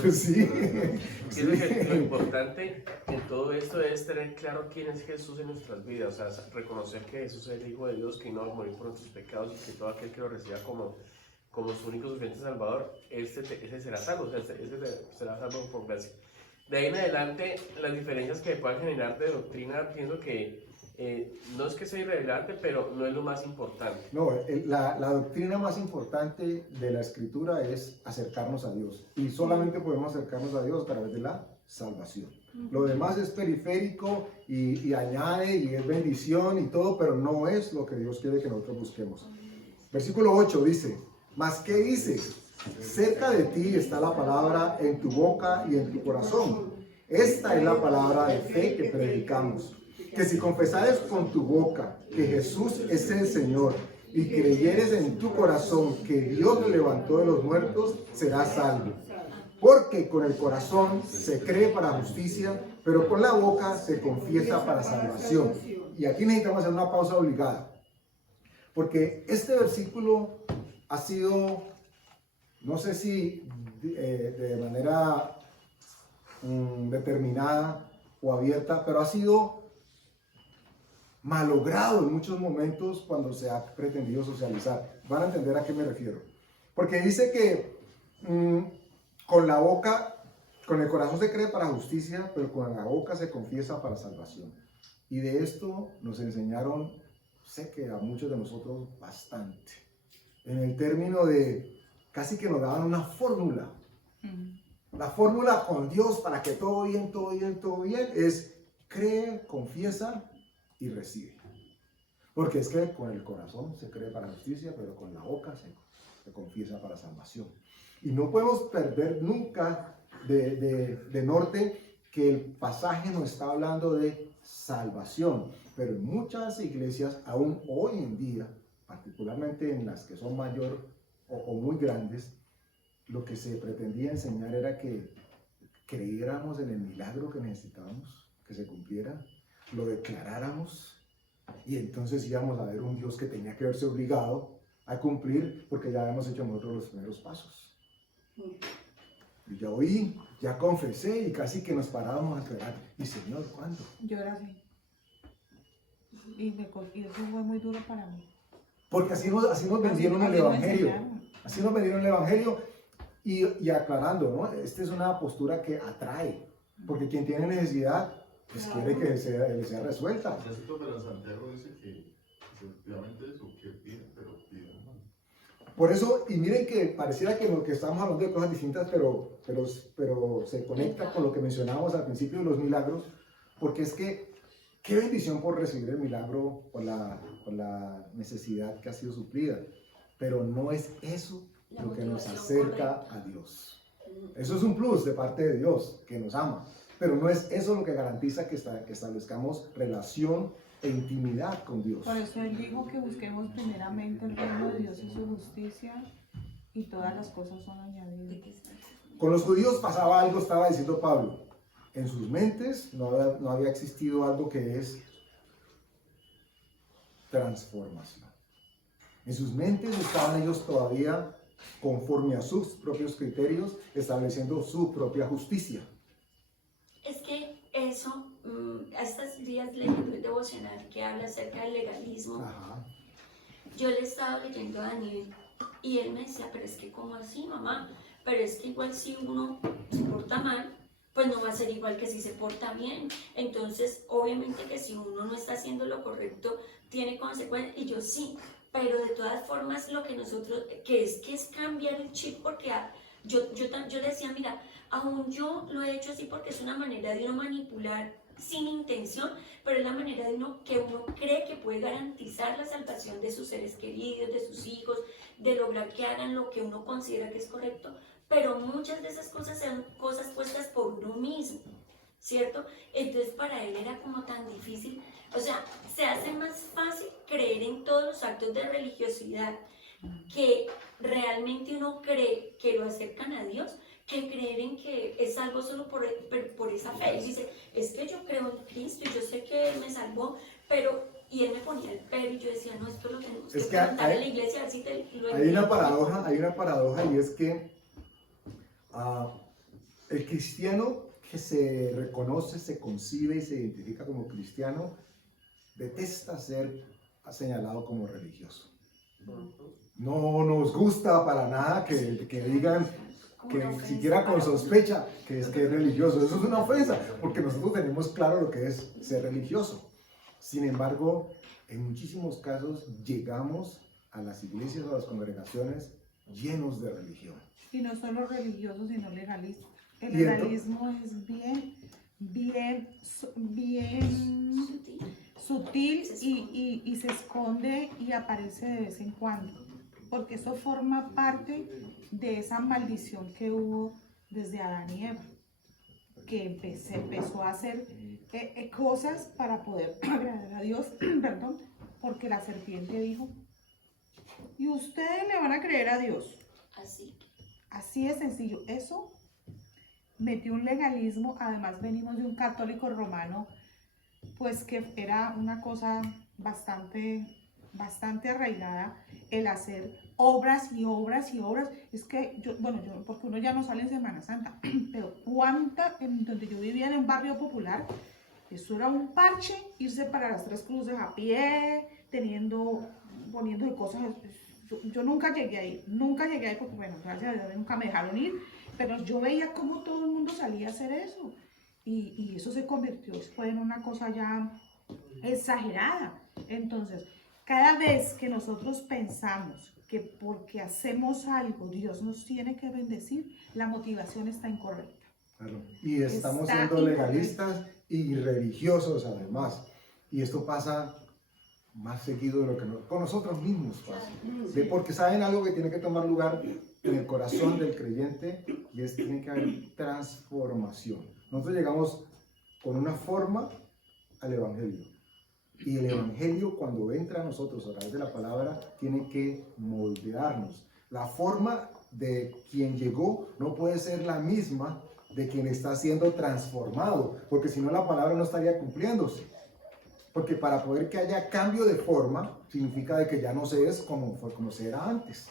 Pues sí. Creo que lo importante en todo esto es tener claro quién es Jesús en nuestras vidas, o sea, reconocer que Jesús es el Hijo de Dios, que no va a morir por nuestros pecados y que todo aquel que lo reciba como su único suficiente Salvador, ese será salvo, o sea, ese será salvo por gracia. De ahí en adelante, las diferencias que puedan generar de doctrina, pienso que no es que sea irrelevante, pero no es lo más importante. No, la doctrina más importante de la Escritura es acercarnos a Dios. Y solamente podemos acercarnos a Dios a través de la salvación. Lo demás es periférico y añade y es bendición y todo, pero no es lo que Dios quiere que nosotros busquemos. Versículo 8 dice, ¿mas qué dice? Cerca de ti está la palabra en tu boca y en tu corazón. Esta es la palabra de fe que predicamos. Que si confesares con tu boca que Jesús es el Señor y creyeres en tu corazón que Dios lo levantó de los muertos, serás salvo. Porque con el corazón se cree para justicia, pero con la boca se confiesa para salvación. Y aquí necesitamos hacer una pausa obligada. Porque este versículo ha sido, no sé si de manera determinada o abierta, pero ha sido malogrado en muchos momentos cuando se ha pretendido socializar. Van a entender a qué me refiero. Porque dice que con la boca, con el corazón se cree para justicia, pero con la boca se confiesa para salvación. Y de esto nos enseñaron, sé que a muchos de nosotros bastante. En el término de casi que nos daban una fórmula. La fórmula con Dios para que todo bien, todo bien, todo bien es cree, confiesa y recibe. Porque es que con el corazón se cree para justicia, pero con la boca se confiesa para salvación. Y no podemos perder nunca de norte que el pasaje nos está hablando de salvación. Pero en muchas iglesias, aún hoy en día, particularmente en las que son mayor o muy grandes, lo que se pretendía enseñar era que creyéramos en el milagro que necesitábamos, que se cumpliera, lo declaráramos y entonces íbamos a ver un Dios que tenía que verse obligado a cumplir porque ya habíamos hecho nosotros los primeros pasos. Y ya oí, ya confesé y casi que nos parábamos a esperar. Y Señor, ¿cuándo? Yo era así. Y eso fue muy duro para mí. Porque así nos vendieron el Evangelio. Así nos vendieron el Evangelio y aclarando, ¿no? Esta es una postura que atrae. Porque quien tiene necesidad, pues quiere que le sea resuelta. Pero Santiago dice que efectivamente eso, que piden, pero piden. Por eso, y miren que pareciera que lo que estamos hablando de cosas distintas, pero se conecta con lo que mencionábamos al principio de los milagros, porque es que, qué bendición por recibir el milagro, por la necesidad que ha sido suplida, pero no es eso lo que nos acerca a Dios. Eso es un plus de parte de Dios, que nos ama, pero no es eso lo que garantiza que establezcamos relación e intimidad con Dios. Por eso Él dijo que busquemos primeramente el reino de Dios y su justicia, y todas las cosas son añadidas. Con los judíos pasaba algo, estaba diciendo Pablo, en sus mentes no había existido algo que es transformación. En sus mentes estaban ellos todavía conforme a sus propios criterios, estableciendo su propia justicia. Es que eso, a estos días leyendo el devocional que habla acerca del legalismo, Ajá. yo le estaba leyendo a Daniel y él me decía, pero es que ¿cómo así, mamá? Pero es que igual si uno se porta mal, pues no va a ser igual que si se porta bien. Entonces, obviamente que si uno no está haciendo lo correcto, tiene consecuencias. Y yo sí, pero de todas formas lo que nosotros, que es cambiar el chip, porque yo le decía, mira, aún yo lo he hecho así porque es una manera de uno manipular sin intención, pero es la manera de uno que uno cree que puede garantizar la salvación de sus seres queridos, de sus hijos, de lograr que hagan lo que uno considera que es correcto, pero muchas de esas cosas son cosas puestas por uno mismo, ¿cierto? Entonces para él era como tan difícil, o sea, se hace más fácil creer en todos los actos de religiosidad que realmente uno cree que lo acercan a Dios, que creer en que es salvo solo por esa fe. Y dice, es que yo creo en Cristo y yo sé que Él me salvó, pero, y él me ponía el pero y yo decía, no, esto lo tenemos que preguntar en la iglesia, a ver si te lo hay una paradoja y es que el cristiano que se reconoce, se concibe y se identifica como cristiano, detesta ser señalado como religioso. No nos gusta para nada que digan, que siquiera con sospecha que es religioso. Eso es una ofensa, porque nosotros tenemos claro lo que es ser religioso. Sin embargo, en muchísimos casos llegamos a las iglesias o a las congregaciones llenos de religión. Y no solo religiosos, sino legalistas. El Y legalismo es bien sutil y se esconde y aparece de vez en cuando, porque eso forma parte de esa maldición que hubo desde Adán y Eva, que se empezó a hacer cosas para poder agradar a Dios, perdón, porque la serpiente dijo, y ustedes le van a creer a Dios. Así de sencillo. Eso metió un legalismo. Además venimos de un católico romano, pues que era una cosa bastante arraigada, el hacer obras y obras y obras. Es que porque uno ya no sale en Semana Santa, pero en donde yo vivía en un barrio popular, eso era un parche, irse para las Tres Cruces a pie, poniendo cosas. Yo nunca llegué ahí porque, bueno, gracias a Dios nunca me dejaron ir, pero yo veía cómo todo el mundo salía a hacer eso. Y eso se convirtió después en una cosa ya exagerada. Entonces, cada vez que nosotros pensamos que porque hacemos algo Dios nos tiene que bendecir, la motivación está incorrecta. Claro. Y estamos siendo legalistas y religiosos además. Y esto pasa más seguido de lo que con nosotros mismos pasa. Porque saben algo que tiene que tomar lugar en el corazón del creyente, y es que tiene que haber transformación. Nosotros llegamos con una forma al Evangelio. Y el Evangelio, cuando entra a nosotros a través de la palabra, tiene que moldearnos. La forma de quien llegó no puede ser la misma de quien está siendo transformado, porque si no la palabra no estaría cumpliéndose. Porque para poder que haya cambio de forma, significa de que ya no se es como se era antes.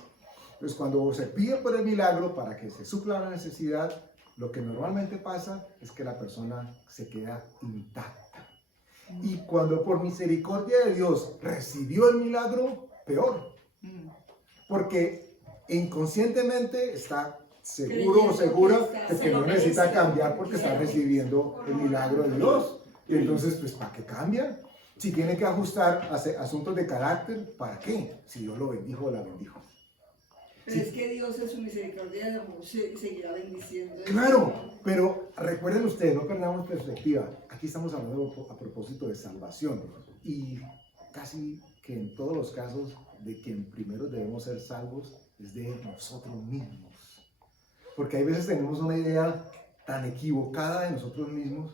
Entonces, cuando se pide por el milagro para que se supla la necesidad, lo que normalmente pasa es que la persona se queda intacta. Y cuando por misericordia de Dios recibió el milagro, peor. Porque inconscientemente está seguro o segura de que no necesita cambiar porque está recibiendo el milagro de Dios. Y entonces, pues, ¿para qué cambian? Si tiene que ajustar asuntos de carácter, ¿para qué? Si Dios lo bendijo o la bendijo. Pero es que Dios en su misericordia de amor seguirá bendiciendo. Claro, pero recuerden ustedes, no perdamos perspectiva. Aquí estamos hablando a propósito de salvación. Y casi que en todos los casos de quien primero debemos ser salvos es de nosotros mismos. Porque hay veces tenemos una idea tan equivocada de nosotros mismos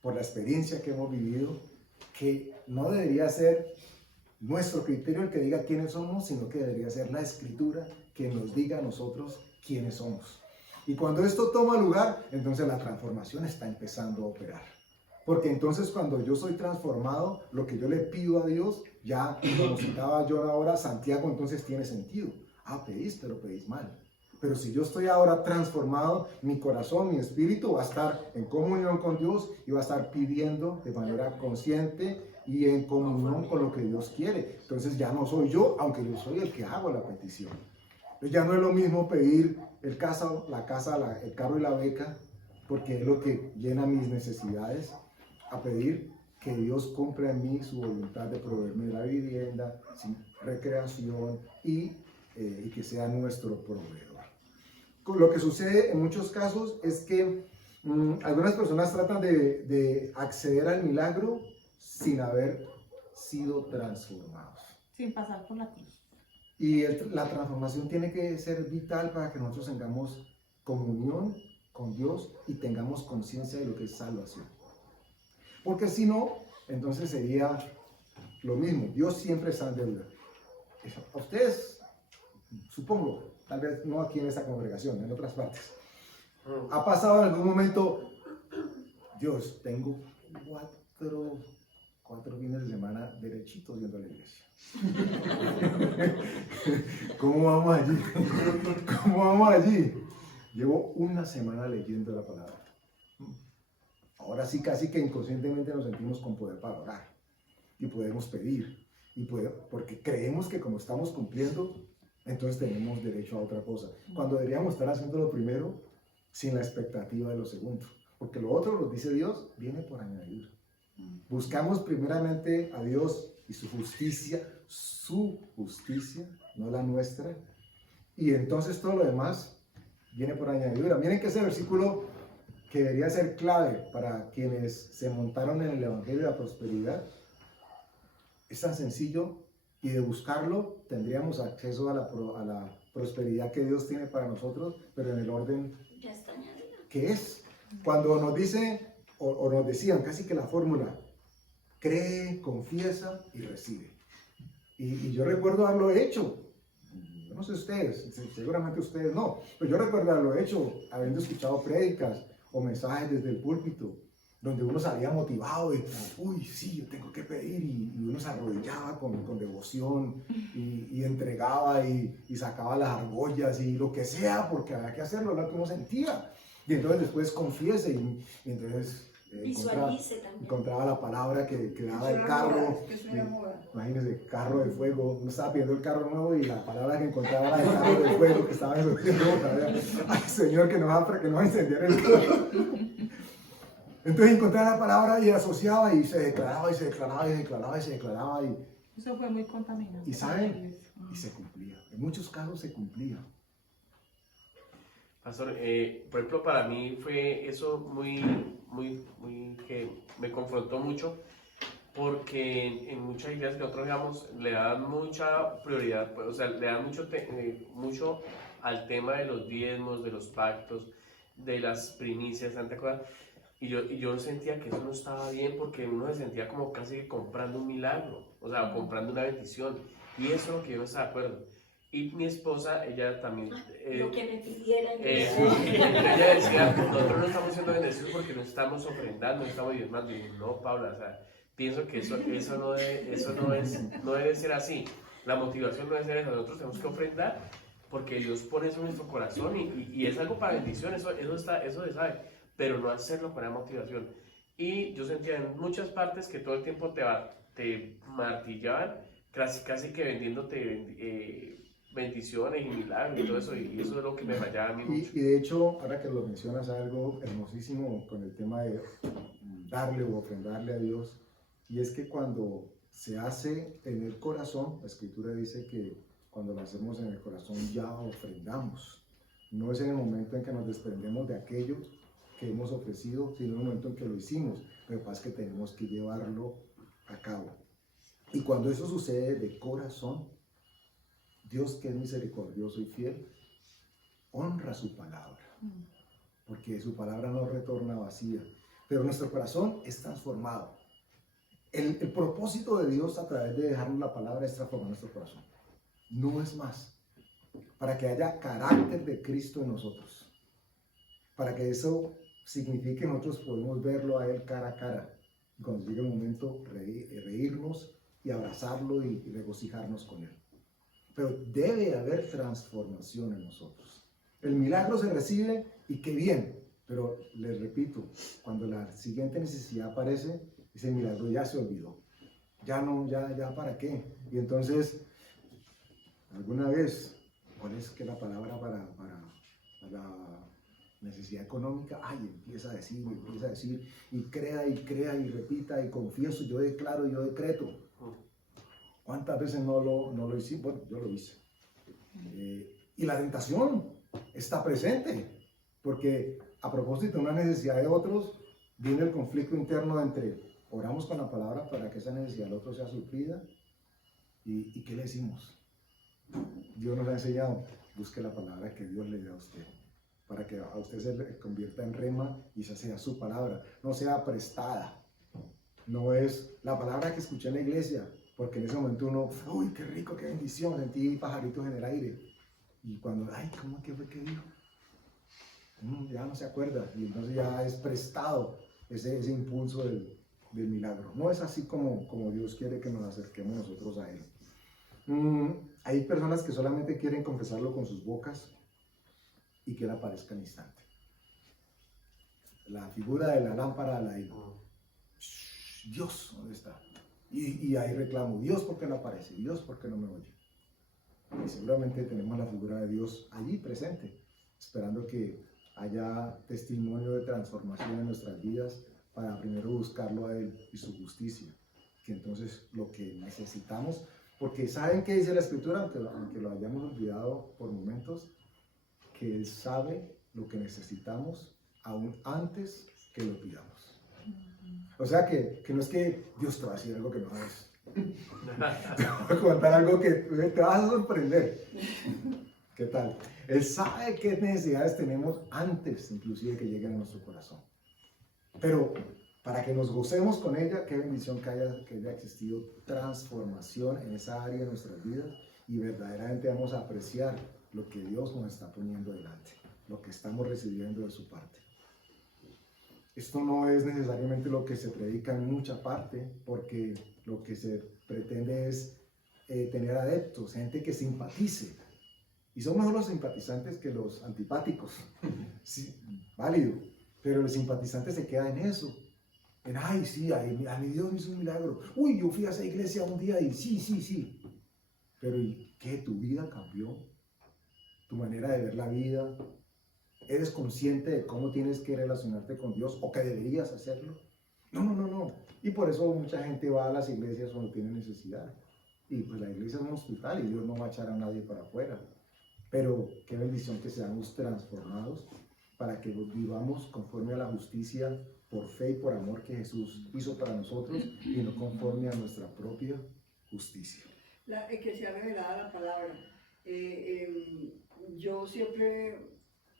por la experiencia que hemos vivido, que no debería ser nuestro criterio el que diga quiénes somos, sino que debería ser la Escritura que nos diga a nosotros quiénes somos. Y cuando esto toma lugar, entonces la transformación está empezando a operar. Porque entonces cuando yo soy transformado, lo que yo le pido a Dios, ya como citaba yo ahora, Santiago, entonces tiene sentido. Pedís, pero pedís mal. Pero si yo estoy ahora transformado, mi corazón, mi espíritu va a estar en comunión con Dios y va a estar pidiendo de manera consciente y en comunión con lo que Dios quiere. Entonces ya no soy yo, aunque yo soy el que hago la petición. Entonces ya no es lo mismo pedir el carro y la beca, porque es lo que llena mis necesidades, a pedir que Dios cumpla en mí su voluntad de proveerme la vivienda, recreación y que sea nuestro proveedor. Lo que sucede en muchos casos es que algunas personas tratan de acceder al milagro sin haber sido transformados. Sin pasar por la cruz. Y la transformación tiene que ser vital para que nosotros tengamos comunión con Dios y tengamos conciencia de lo que es salvación. Porque si no, entonces sería lo mismo. Dios siempre está en deuda. A ustedes, supongo, tal vez no aquí en esta congregación, en otras partes, ha pasado en algún momento, Dios, tengo cuatro fines de semana derechitos yendo a la iglesia. ¿Cómo vamos allí? ¿Cómo vamos allí? Llevo una semana leyendo la palabra. Ahora sí, casi que inconscientemente nos sentimos con poder para orar y podemos pedir, porque creemos que como estamos cumpliendo, entonces tenemos derecho a otra cosa, cuando deberíamos estar haciendo lo primero sin la expectativa de lo segundo, porque lo otro, lo dice Dios, viene por añadir. Buscamos primeramente a Dios y su justicia, no la nuestra, y entonces todo lo demás viene por añadidura. Miren que ese versículo que debería ser clave para quienes se montaron en el Evangelio de la Prosperidad es tan sencillo, y de buscarlo tendríamos acceso a la prosperidad que Dios tiene para nosotros, pero en el orden Ya está añadida. que es. Cuando nos dice o nos decían casi que la fórmula, cree, confiesa y recibe. Y yo recuerdo haberlo hecho. Yo no sé ustedes, seguramente ustedes no, pero yo recuerdo haberlo hecho, habiendo escuchado prédicas o mensajes desde el púlpito, donde uno salía motivado y, uy, sí, yo tengo que pedir, y uno se arrodillaba con devoción y entregaba y sacaba las argollas y lo que sea, porque había que hacerlo, lo que uno sentía. Y entonces después confiese y entonces Visualice también. encontraba la palabra que daba el carro. Imagínense, carro de fuego. Uno estaba pidiendo el carro nuevo y la palabra que encontraba era el carro de fuego que estaba en ay, Señor, que nos va a incendiar el carro. Entonces encontraba la palabra y asociaba y se declaraba y se declaraba y se declaraba y se declaraba. Eso fue muy contaminante. Y ¿saben? Y se cumplía. En muchos casos se cumplía. Pastor, por ejemplo, para mí fue eso muy que me confrontó mucho, porque en muchas iglesias que nosotros veamos le dan mucha prioridad, pues, o sea, le dan mucho al tema de los diezmos, de los pactos, de las primicias, tanta cosa. Y yo sentía que eso no estaba bien, porque uno se sentía como casi comprando un milagro, o sea, comprando una bendición. Y eso es lo que yo no estaba de acuerdo. Y mi esposa, ella también... lo que me pidieran. Ella decía, nosotros no estamos siendo bendecidos porque no estamos ofrendando, no estamos diezmando. Y no, Paula, o sea, pienso que eso no debe ser así. La motivación no debe ser esa. Nosotros tenemos que ofrendar porque Dios pone eso en nuestro corazón y es algo para bendición, eso se sabe, pero no hacerlo con la motivación. Y yo sentía en muchas partes que todo el tiempo te martillaban, casi que vendiéndote bendiciones y milagros y todo eso, y eso es lo que me fallaba a mí mucho. Y de hecho, ahora que lo mencionas, algo hermosísimo con el tema de darle o ofrendarle a Dios, y es que cuando se hace en el corazón, la Escritura dice que cuando lo hacemos en el corazón ya ofrendamos. No es en el momento en que nos desprendemos de aquello que hemos ofrecido, sino en el momento en que lo hicimos. Lo que pasa es que tenemos que llevarlo a cabo. Y cuando eso sucede de corazón, Dios, que es misericordioso y fiel, honra su palabra, porque su palabra no retorna vacía, pero nuestro corazón es transformado. El propósito de Dios a través de dejarnos la palabra es transformar nuestro corazón, no es más, para que haya carácter de Cristo en nosotros. para que eso signifique que nosotros podemos verlo a Él cara a cara. Y cuando llegue el momento, reírnos y abrazarlo y regocijarnos con Él. Pero debe haber transformación en nosotros. El milagro se recibe y qué bien, pero les repito, cuando la siguiente necesidad aparece, ese milagro ya se olvidó. Ya no, ya para qué. Y entonces, alguna vez, ¿cuál es que la palabra para la necesidad económica? Ay, empieza a decir, y crea y repita y confieso, yo declaro, yo decreto. ¿Cuántas veces no lo hice? Bueno, yo lo hice. Y la tentación está presente, porque a propósito de una necesidad de otros, viene el conflicto interno entre oramos con la palabra para que esa necesidad del otro sea suplida, y ¿qué le decimos? Dios nos ha enseñado, busque la palabra que Dios le dé a usted, para que a usted se le convierta en rema y esa sea su palabra, no sea prestada, no es la palabra que escuché en la iglesia, porque en ese momento uno, uy, qué rico, qué bendición, sentí pajaritos en el aire, y cuando, ay, ¿cómo que fue que dijo? Ya no se acuerda, y entonces ya es prestado ese impulso del milagro. No es así como Dios quiere que nos acerquemos nosotros a Él. Hay personas que solamente quieren confesarlo con sus bocas y que Él aparezca al instante. La figura de la lámpara la digo. Dios, ¿dónde está? Y ahí reclamo, Dios, ¿por qué no aparece? Dios, ¿por qué no me oye? Y seguramente tenemos la figura de Dios allí presente, esperando que haya testimonio de transformación en nuestras vidas para primero buscarlo a Él y su justicia, que entonces lo que necesitamos, porque ¿saben qué dice la Escritura? Aunque lo hayamos olvidado por momentos, que Él sabe lo que necesitamos aún antes que lo pidamos. O sea que no es que Dios te va a decir algo que no sabes. Te voy a contar algo que te vas a sorprender. ¿Qué tal? Él sabe qué necesidades tenemos antes, inclusive, que lleguen a nuestro corazón. Pero para que nos gocemos con ella, qué bendición que haya existido transformación en esa área de nuestras vidas y verdaderamente vamos a apreciar lo que Dios nos está poniendo delante, lo que estamos recibiendo de su parte. Esto no es necesariamente lo que se predica en mucha parte, porque lo que se pretende es tener adeptos, gente que simpatice. Y son mejor los simpatizantes que los antipáticos. Sí, válido. Pero el simpatizante se queda en eso. En, ay, sí, a mi Dios me hizo un milagro. Uy, yo fui a esa iglesia un día y sí. Pero ¿y qué? ¿Tu vida cambió? ¿Tu manera de ver la vida? ¿Eres consciente de cómo tienes que relacionarte con Dios o que deberías hacerlo? No. Y por eso mucha gente va a las iglesias cuando tiene necesidad. Y pues la iglesia es un hospital y Dios no va a echar a nadie para afuera. Pero qué bendición que seamos transformados para que vivamos conforme a la justicia por fe y por amor que Jesús hizo para nosotros y no conforme a nuestra propia justicia. Que sea revelada la palabra. Yo siempre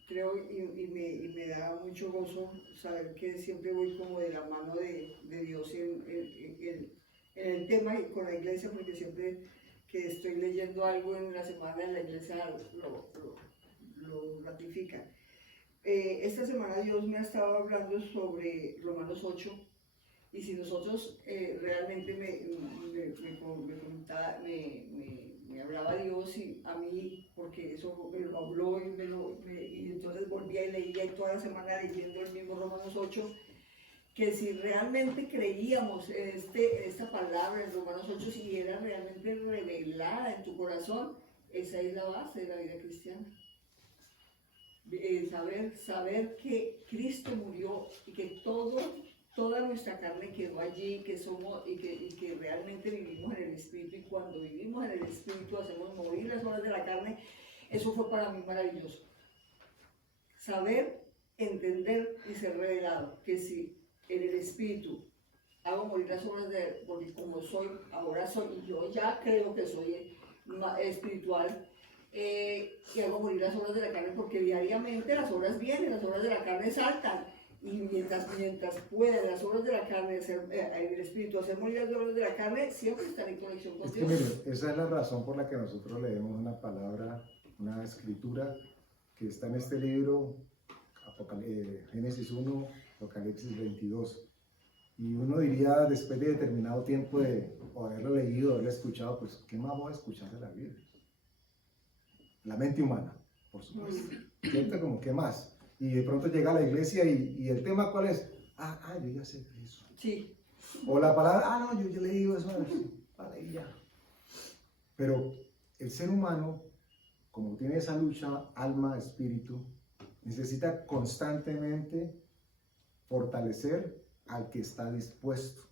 creo y me da mucho gozo saber que siempre voy como de la mano de Dios en el tema y con la iglesia, porque siempre que estoy leyendo algo en la semana en la iglesia lo ratifica. Esta semana Dios me ha estado hablando sobre Romanos 8 y si nosotros realmente me hablaba Dios y a mí, porque eso me lo habló y entonces volvía y leía y toda la semana leyendo el mismo Romanos 8, que si realmente creíamos en esta palabra en Romanos 8, si era realmente revelada en tu corazón, esa es la base de la vida cristiana. Saber que Cristo murió y que toda nuestra carne quedó allí, que somos y que realmente vivimos en el Espíritu, y cuando vivimos en el Espíritu hacemos morir las obras de la carne. Eso fue para mí maravilloso. Saber, entender y ser revelado, que si en el Espíritu hago morir las obras porque como ahora soy, y yo ya creo que soy espiritual, y hago morir las obras de la carne porque diariamente las obras vienen, las obras de la carne saltan, y mientras puedan las obras de la carne, en el Espíritu, hacer morir las obras de la carne, siempre estaré en conexión con Dios. Miren, esa es la razón por la que nosotros leemos una palabra, una escritura que está en este libro, Génesis 1, Apocalipsis 22. Y uno diría, después de determinado tiempo de haberlo leído, haberlo escuchado, pues, ¿qué más voy a escuchar de la Biblia? La mente humana, por supuesto. ¿Cierto? Como, ¿qué más? Y de pronto llega a la iglesia y el tema, ¿cuál es? Yo ya sé eso. Sí. O la palabra, no, yo ya he leído eso, vale, y ya. Pero el ser humano, como tiene esa lucha alma-espíritu, necesita constantemente fortalecer al que está dispuesto.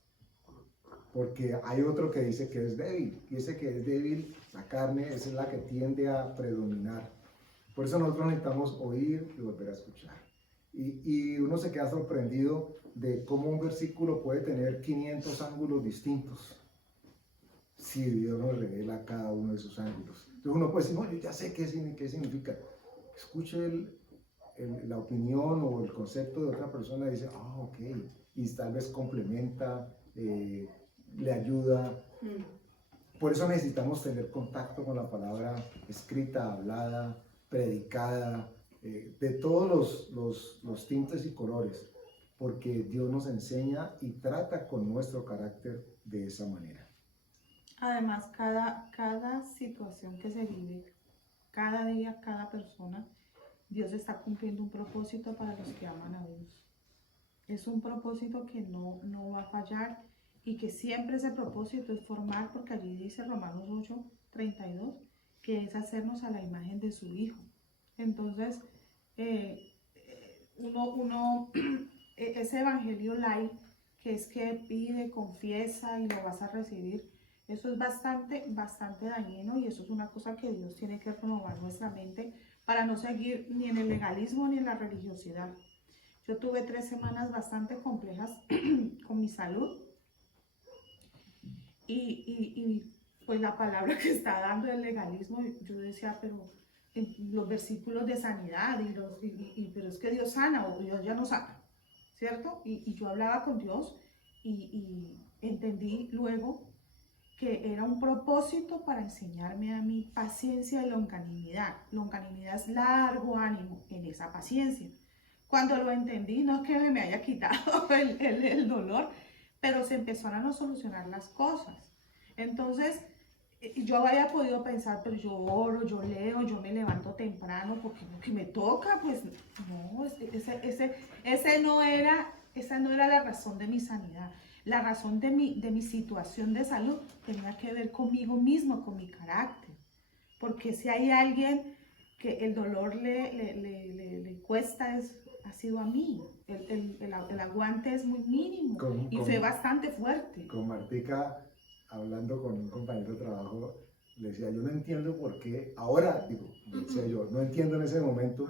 Porque hay otro que dice que es débil, y ese que es débil, la carne, esa es la que tiende a predominar. Por eso nosotros necesitamos oír y volver a escuchar. Y uno se queda sorprendido de cómo un versículo puede tener 500 ángulos distintos, si Dios nos revela cada uno de esos ángulos. Entonces uno puede decir, no, yo ya sé qué significa. Escuche la opinión o el concepto de otra persona y dice, ok, y tal vez complementa, le ayuda. Por eso necesitamos tener contacto con la palabra escrita, hablada, predicada, de todos los tintes y colores, porque Dios nos enseña y trata con nuestro carácter de esa manera. Además, cada situación que se vive, cada día, cada persona, Dios está cumpliendo un propósito para los que aman a Dios. Es un propósito que no va a fallar y que siempre ese propósito es formar, porque allí dice Romanos 8:32, que es hacernos a la imagen de su Hijo. Entonces, ese evangelio light, que es que pide, confiesa y lo vas a recibir, eso es bastante dañino, y eso es una cosa que Dios tiene que renovar nuestra mente para no seguir ni en el legalismo ni en la religiosidad. Yo tuve 3 semanas bastante complejas con mi salud y pues la palabra que está dando el legalismo, yo decía, pero los versículos de sanidad, pero es que Dios sana o Dios ya no sana, ¿cierto? Y yo hablaba con Dios y entendí luego que era un propósito para enseñarme a mí paciencia y longanimidad. Longanimidad es largo ánimo en esa paciencia. Cuando lo entendí, no es que me haya quitado el dolor, pero se empezaron a solucionar las cosas. Entonces, yo había podido pensar, pero yo oro, yo leo, yo me levanto temprano porque lo que me toca, pues no, esa no era la razón de mi sanidad. La razón de mi situación de salud tenía que ver conmigo mismo, con mi carácter. Porque si hay alguien que el dolor le cuesta, ha sido a mí. El aguante es muy mínimo y fue bastante fuerte. Con Martica, hablando con un compañero de trabajo, le decía, yo no entiendo por qué, ahora, decía yo, no entiendo en ese momento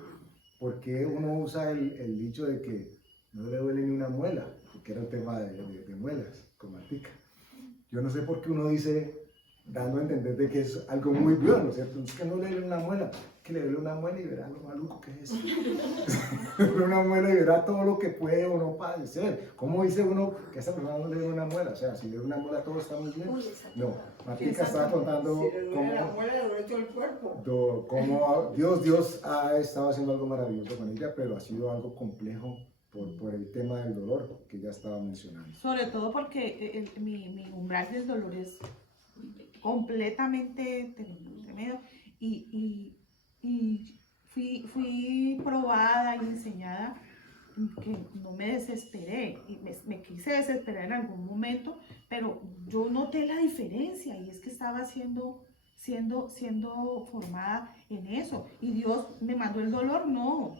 por qué uno usa el dicho de que no le duele ni una muela, que era el tema de muelas, con Martica. Yo no sé por qué uno dice, dando a entender de que es algo muy bueno, ¿cierto? Es que no le duele una muela, que le duele una muela y verá lo maluco que es. Le duele una muela y verá todo lo que puede o no padecer. ¿Cómo dice uno que a esa persona no le duele una muela? O sea, si le duele una muela todo está muy bien. No, Martica estaba contando Si le duele la muela, le duele todo el cuerpo. Cómo Dios ha estado haciendo algo maravilloso con ella, pero ha sido algo complejo por el tema del dolor que ya estaba mencionando. Sobre todo porque mi umbral del dolor es completamente tremendo y fui probada y enseñada que no me desesperé, y me quise desesperar en algún momento, pero yo noté la diferencia y es que estaba siendo formada en eso, y Dios me mandó el dolor, no,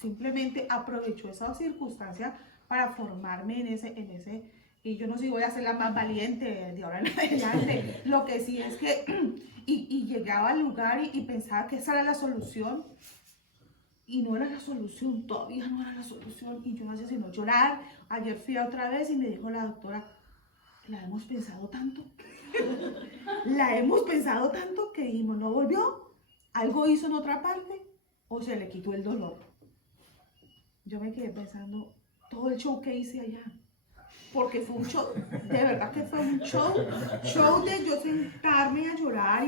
simplemente aprovechó esa circunstancia para formarme en ese, y yo no sé si voy a ser la más valiente de ahora en adelante. Lo que sí es que, y llegaba al lugar y pensaba que esa era la solución, y no era la solución, todavía no era la solución, y yo no hacía sino llorar. Ayer fui otra vez y me dijo la doctora, la hemos pensado tanto que dijimos, no volvió, algo hizo en otra parte, o se le quitó el dolor. Yo me quedé pensando, todo el show que hice allá, porque fue un show, de verdad que fue un show de yo sentarme a llorar,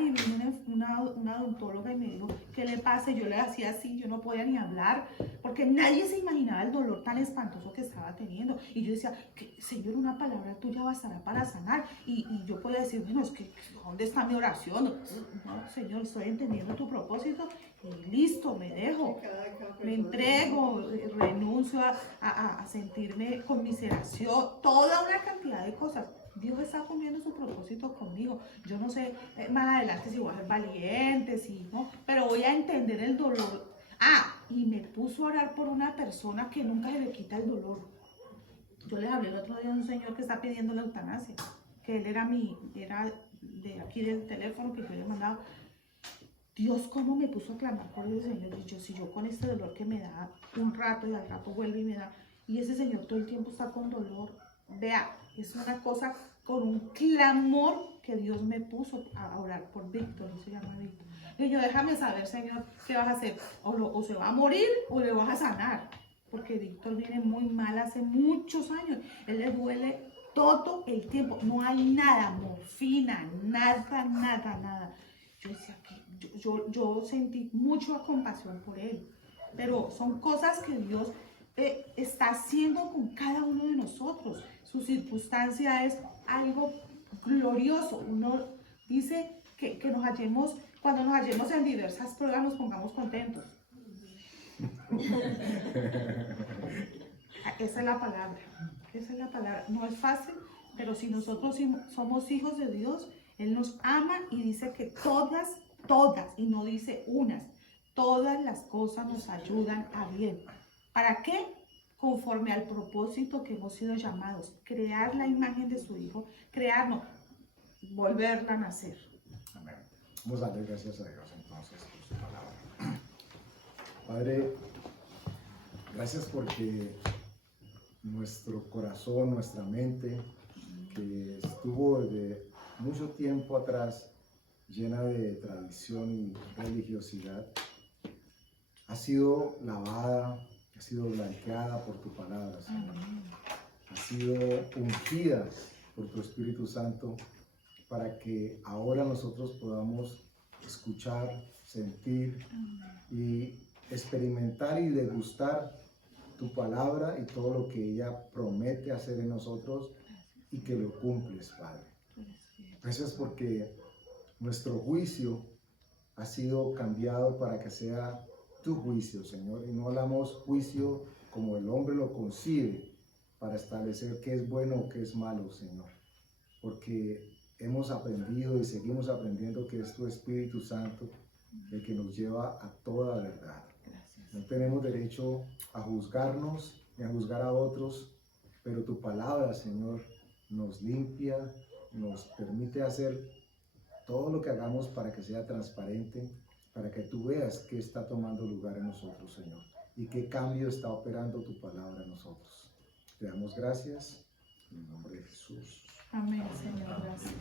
y vino una odontóloga y me dijo, ¿qué le pasa? Y yo le hacía así, yo no podía ni hablar, porque nadie se imaginaba el dolor tan espantoso que estaba teniendo. Y yo decía, Señor, una palabra tuya bastará para sanar. Y yo podía decir, bueno, es que, ¿dónde está mi oración? No, Señor, estoy entendiendo tu propósito y listo, me dejo. Me entrego, renuncio a sentirme conmiseración, toda una cantidad de cosas. Dios está cumpliendo su propósito conmigo. Yo no sé más adelante si voy a ser valiente, si no, pero voy a entender el dolor. Y me puso a orar por una persona que nunca se le quita el dolor. Yo les hablé el otro día de un señor que está pidiendo la eutanasia, que él era de aquí del teléfono que yo le mandaba. Dios, cómo me puso a clamar por ese señor. Y yo, si yo con este dolor que me da un rato y al rato vuelve y me da, y ese señor todo el tiempo está con dolor, vea, es una cosa con un clamor que Dios me puso a orar por Víctor, él se llama Víctor. Y yo, déjame saber, Señor, qué vas a hacer, o se va a morir o le vas a sanar, porque Víctor viene muy mal hace muchos años, él le duele todo el tiempo, no hay nada, morfina, nada. Yo decía que yo sentí mucha compasión por él, pero son cosas que Dios está haciendo con cada uno de nosotros. Su circunstancia es algo glorioso. Uno dice que cuando nos hallemos en diversas pruebas nos pongamos contentos. Esa es la palabra. No es fácil, pero si nosotros somos hijos de Dios, Él nos ama y dice que todas, y no dice unas, todas las cosas nos ayudan a bien. ¿Para qué? Conforme al propósito que hemos sido llamados, crear la imagen de su Hijo, crearnos, volverla a nacer. Amén. Vamos a darle gracias a Dios entonces por su palabra. Padre, gracias porque nuestro corazón, nuestra mente, que estuvo desde mucho tiempo atrás llena de tradición y religiosidad, ha sido lavada, ha sido blanqueada por tu palabra, Señor. Ha sido ungida por tu Espíritu Santo para que ahora nosotros podamos escuchar, sentir y experimentar y degustar tu palabra y todo lo que ella promete hacer en nosotros y que lo cumples, Padre. Gracias porque nuestro juicio ha sido cambiado para que sea tu juicio, Señor, y no hablamos juicio como el hombre lo concibe para establecer qué es bueno o qué es malo, Señor, porque hemos aprendido y seguimos aprendiendo que es tu Espíritu Santo el que nos lleva a toda verdad. No tenemos derecho a juzgarnos ni a juzgar a otros, pero tu palabra, Señor, nos limpia, nos permite hacer todo lo que hagamos para que sea transparente, para que tú veas qué está tomando lugar en nosotros, Señor, y qué cambio está operando tu palabra en nosotros. Te damos gracias en el nombre de Jesús. Amén, Señor, gracias.